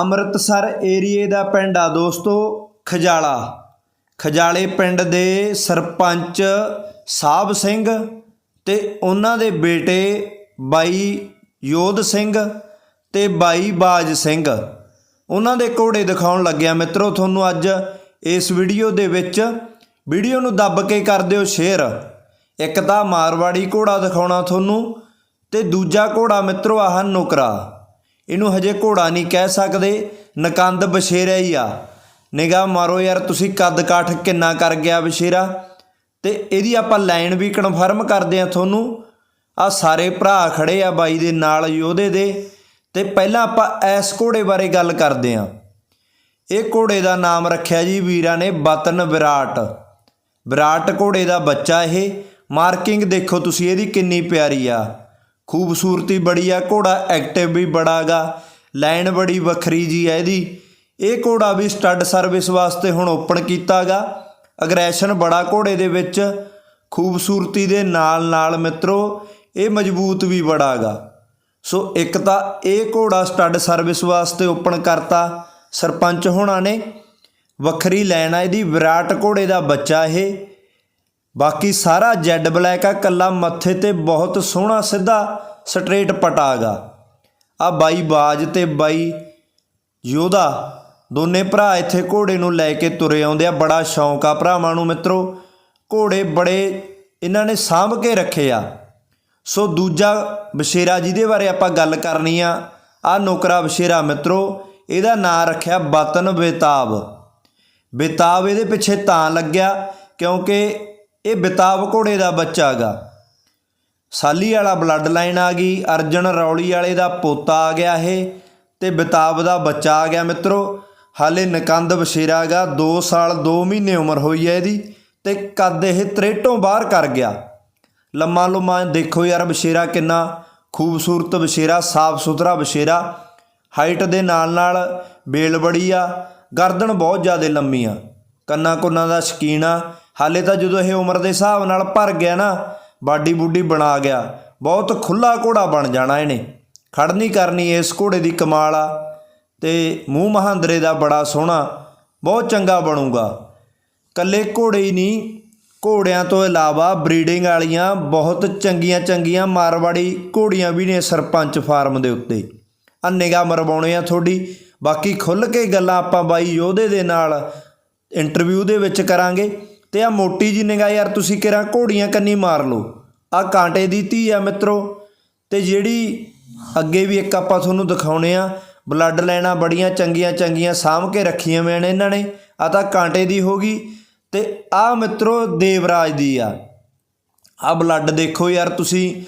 ਅੰਮ੍ਰਿਤਸਰ ਏਰੀਏ ਦਾ ਪਿੰਡ ਆ ਦੋਸਤੋ, ਖਜਾਲਾ। ਖਜਾਲੇ ਪਿੰਡ ਦੇ ਸਰਪੰਚ ਸਾਹਿਬ ਸਿੰਘ ਤੇ ਉਹਨਾਂ ਦੇ ਬੇਟੇ ਬਾਈ ਯੋਧ ਸਿੰਘ ਤੇ ਬਾਈ ਬਾਜ ਸਿੰਘ। ਉਹਨਾਂ ਦੇ ਘੋੜੇ ਦਿਖਾਉਣ ਲੱਗਿਆ ਮਿੱਤਰੋ, ਤੁਹਾਨੂੰ ਅੱਜ ਇਸ ਵੀਡੀਓ ਦੇ ਵਿੱਚ। ਵੀਡੀਓ ਨੂੰ ਦੱਬ ਕੇ ਕਰ ਦਿਓ ਸ਼ੇਅਰ। ਇੱਕ ਤਾਂ ਮਾਰਵਾੜੀ ਘੋੜਾ ਦਿਖਾਉਣਾ ਤੁਹਾਨੂੰ ਤੇ ਦੂਜਾ ਘੋੜਾ ਮਿੱਤਰੋ ਆਹ ਨੁਕਰਾ। ਇਹਨੂੰ ਹਜੇ ਘੋੜਾ ਨਹੀਂ ਕਹਿ ਸਕਦੇ, ਨਕੰਦ ਬਸ਼ੇਰਾ ਹੀ ਆ। ਨਿਗਾਹ ਮਾਰੋ ਯਾਰ, ਤੁਸੀਂ ਕੱਦ ਕਾਠ ਕਿੰਨਾ ਕਰ ਗਿਆ ਬਸ਼ੇਰਾ ਤੇ ਇਹਦੀ ਆਪਾਂ ਲਾਈਨ ਵੀ ਕਨਫਰਮ ਕਰਦੇ ਆ ਤੁਹਾਨੂੰ। ਆ ਸਾਰੇ ਭਰਾ ਖੜੇ ਆ ਬਾਈ ਦੇ ਨਾਲ ਯੋਧੇ ਦੇ। ਤੇ ਪਹਿਲਾਂ ਆਪਾਂ ਐਸ ਘੋੜੇ ਬਾਰੇ ਗੱਲ ਕਰਦੇ ਆ ਇਹ ਘੋੜੇ ਦਾ ਨਾਮ ਰੱਖਿਆ ਜੀ ਵੀਰਾਂ ਨੇ, ਬਤਨ ਵਿਰਾਟ। ਵਿਰਾਟ ਘੋੜੇ ਦਾ ਬੱਚਾ ਇਹ। ਮਾਰਕਿੰਗ ਦੇਖੋ ਤੁਸੀਂ, ਇਹਦੀ ਕਿੰਨੀ ਪਿਆਰੀ ਆ। ਖੂਬਸੂਰਤੀ ਬੜੀ ਆ, ਘੋੜਾ ਐਕਟਿਵ ਵੀ ਬੜਾਗਾ ਲਾਈਨ ਬੜੀ ਵੱਖਰੀ ਜੀ ਆ ਇਹਦੀ। ਇਹ ਘੋੜਾ ਵੀ ਸਟੱਡ ਸਰਵਿਸ ਵਾਸਤੇ ਹੁਣ ਓਪਨ ਕੀਤਾਗਾ ਅਗਰੈਸ਼ਨ ਬੜਾ ਘੋੜੇ ਦੇ ਵਿੱਚ, ਖੂਬਸੂਰਤੀ ਦੇ ਨਾਲ ਨਾਲ ਮਿੱਤਰੋ, ਇਹ ਮਜ਼ਬੂਤ ਵੀ ਬੜਾਗਾ ਸੋ ਇੱਕ ਤਾਂ ਇਹ ਘੋੜਾ ਸਟੱਡ ਸਰਵਿਸ ਵਾਸਤੇ ਓਪਨ ਕਰਤਾ ਸਰਪੰਚ ਹੋਣਾ ਨੇ। ਵੱਖਰੀ ਲਾਈਨ ਇਹਦੀ, ਵਿਰਾਟ ਘੋੜੇ ਦਾ ਬੱਚਾ ਇਹ। ਬਾਕੀ ਸਾਰਾ ਜੈਡ ਬਲੈਕ ਆ, ਕੱਲਾ ਮੱਥੇ ਤੇ ਬਹੁਤ ਸੋਹਣਾ ਸਿੱਧਾ ਸਟ੍ਰੇਟ ਪਟਾਗਾ। ਆ ਬਾਈ ਬਾਜ ਤੇ ਬਾਈ ਯੋਧਾ, ਦੋਨੇ ਭਰਾ ਇੱਥੇ ਘੋੜੇ ਨੂੰ ਲੈ ਕੇ ਤੁਰੇ ਆਉਂਦੇ ਆ। ਬੜਾ ਸ਼ੌਂਕ ਆ ਭਰਾਵਾਂ ਨੂੰ ਮਿੱਤਰੋ। ਘੋੜੇ ਬੜੇ ਇਹਨਾਂ ਨੇ ਸਾਂਭ ਕੇ ਰੱਖੇ ਆ। ਸੋ ਦੂਜਾ ਬਸ਼ੇਰਾ ਜਿਹਦੇ ਬਾਰੇ ਆਪਾਂ ਗੱਲ ਕਰਨੀ ਆ ਆ ਨੌਕਰਾ ਬਸ਼ੇਰਾ ਮਿੱਤਰੋ, ਇਹਦਾ ਨਾਂ ਰੱਖਿਆ ਬਤਨ ਬੇਤਾਬ। ਬੇਤਾਬ ਇਹਦੇ ਪਿੱਛੇ ਤਾਂ ਲੱਗਿਆ ਕਿਉਂਕਿ ਇਹ ਬਿਤਾਬ ਘੋੜੇ ਦਾ ਬੱਚਾ ਹੈਗਾ ਸਾਲੀ ਵਾਲਾ ਬਲੱਡ ਲਾਈਨ ਆ ਗਈ, ਅਰਜਨ ਰੌਲੀ ਵਾਲੇ ਦਾ ਪੋਤਾ ਆ ਗਿਆ ਇਹ ਤੇ ਬਿਤਾਬ ਦਾ ਬੱਚਾ ਆ ਗਿਆ ਮਿੱਤਰੋ। ਹਾਲੇ ਨਕੰਦ ਬਸ਼ੇਰਾ ਹੈਗਾ 2 ਸਾਲ 2 ਮਹੀਨੇ ਉਮਰ ਹੋਈ ਹੈ ਇਹਦੀ ਤੇ ਕੱਦ ਇਹ ਤਰੇਟੋਂ ਬਾਹਰ ਕਰ ਗਿਆ। ਲੰਮਾ ਲੰਮਾ ਦੇਖੋ ਯਾਰ ਬਸ਼ੇਰਾ ਕਿੰਨਾ ਖੂਬਸੂਰਤ ਬਸ਼ੇਰਾ, ਸਾਫ਼ ਸੁਥਰਾ ਬਸ਼ੇਰਾ। ਹਾਈਟ ਦੇ ਨਾਲ ਨਾਲ ਬੇਲ ਬੜੀ ਆ, ਗਰਦਨ ਬਹੁਤ ਜ਼ਿਆਦਾ ਲੰਮੀ ਆ। ਕੰਨਾ ਕੁੰਨਾ ਦਾ ਸ਼ਕੀਨ ਆ ਹਾਲੇ ਤਾਂ ਜਦੋਂ ਇਹ ਉਮਰ ਦੇ ਹਿਸਾਬ ਨਾਲ ਭਰ ਗਿਆ ਨਾ, ਬਾਡੀ ਬੁੱਡੀ ਬਣਾ ਗਿਆ। ਬਹੁਤ ਖੁੱਲਾ ਘੋੜਾ ਬਣ ਜਾਣਾ ਇਹਨੇ। ਖੜ ਕਰਨੀ ਇਸ ਘੋੜੇ ਦੀ ਕਮਾਲ ਆ। ਤੇ ਮੂੰਹ ਮਹਾਂਦਰੇ ਦਾ ਬੜਾ ਸੋਹਣਾ, ਬਹੁਤ ਚੰਗਾ ਬਣੂਗਾ। ਕੱਲੇ ਘੋੜੇ ਹੀ ਨਹੀਂ, ਘੋੜਿਆਂ ਤੋਂ ਇਲਾਵਾ ਬਰੀਡਿੰਗ ਵਾਲੀਆਂ ਬਹੁਤ ਚੰਗੀਆਂ ਚੰਗੀਆਂ ਮਾਰਵਾੜੀ ਘੋੜੀਆਂ ਵੀ ਨੇ ਸਰਪੰਚ ਫਾਰਮ ਦੇ ਉੱਤੇ। ਆ ਨਿਗਾਹ ਮਰਵਾਉਣੇ ਆ ਤੁਹਾਡੀ। ਬਾਕੀ ਖੁੱਲ ਕੇ ਗੱਲਾਂ ਆਪਾਂ ਬਾਈ ਯੋਧੇ ਦੇ ਨਾਲ ਇੰਟਰਵਿਊ ਦੇ ਵਿੱਚ ਕਰਾਂਗੇ। ਤੇ ਆ ਮੋਟੀ ਜੀ ਨਿਗਾਹ ਯਾਰ ਤੁਸੀਂ ਕਿਹੜਾ ਘੋੜੀਆਂ ਕੰਨੀ ਮਾਰ ਲਓ। ਆ ਕਾਂਟੇ ਦੀ ਧੀ ਆ ਮਿੱਤਰੋ। ਤੇ ਜਿਹੜੀ ਅੱਗੇ ਵੀ ਇੱਕ ਆਪਾਂ ਤੁਹਾਨੂੰ ਦਿਖਾਉਣੇ ਆ ਬਲੱਡ ਲੈਣਾ ਬੜੀਆਂ ਚੰਗੀਆਂ ਚੰਗੀਆਂ ਸਾਂਭ ਕੇ ਰੱਖੀਆਂ ਹੋਈਆਂ ਨੇ ਇਹਨਾਂ ਨੇ। ਆ ਤਾਂ ਕਾਂਟੇ ਦੀ ਹੋ ਗਈ। ਤੇ ਆ ਮਿੱਤਰੋ ਦੇਵਰਾਜ ਦੀ ਆ। ਆ ਬਲੱਡ ਦੇਖੋ ਯਾਰ ਤੁਸੀਂ।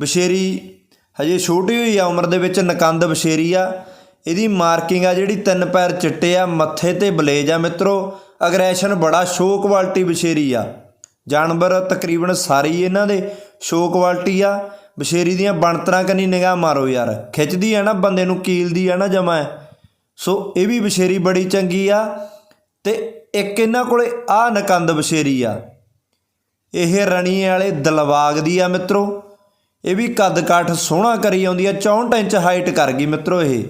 ਬਸ਼ੇਰੀ ਹਜੇ ਛੋਟੀ ਹੋਈ ਆ, ਉਮਰ ਦੇ ਵਿੱਚ ਨਕੰਦ ਬਸ਼ੇਰੀ ਆ। ਇਹਦੀ ਮਾਰਕਿੰਗ ਆ ਜਿਹੜੀ ਤਿੰਨ ਪੈਰ ਚਿੱਟੇ ਆ, ਮੱਥੇ ਤੇ ਬਲੇਜ ਆ ਮਿੱਤਰੋ। ਅਗਰੈਸ਼ਨ ਬੜਾ ਸ਼ੋ ਕੁਆਲਿਟੀ ਬਸ਼ੇਰੀ ਆ। ਜਾਨਵਰ ਤਕਰੀਬਨ ਸਾਰੇ ਹੀ ਇਹਨਾਂ ਦੇ ਸ਼ੋ ਕੁਆਲਿਟੀ ਆ। ਬਸ਼ੇਰੀ ਦੀਆਂ ਬਣਤਰਾਂ ਕੰਨੀ ਨਿਗਾਹ ਮਾਰੋ ਯਾਰ। ਖਿੱਚਦੀ ਆ ਨਾ ਬੰਦੇ ਨੂੰ, ਕੀਲਦੀ ਆ ਨਾ ਜਮਾ। ਸੋ ਇਹ ਵੀ ਬਸ਼ੇਰੀ ਬੜੀ ਚੰਗੀ ਆ ਤੇ ਇੱਕ ਇਹਨਾਂ ਕੋਲੇ ਆ ਨਕੰਦ ਬਸ਼ੇਰੀ ਆ। ਇਹ ਰਣੀ ਵਾਲੇ ਦਲਵਾਗ ਦੀ ਆ ਮਿੱਤਰੋ। ਇਹ ਵੀ ਕੱਦ ਕਾਠ ਸੋਹਣਾ ਕਰੀ ਆਉਂਦੀ ਆ। 64 ਇੰਚ ਹਾਈਟ ਕਰ ਗਈ ਮਿੱਤਰੋ ਇਹ।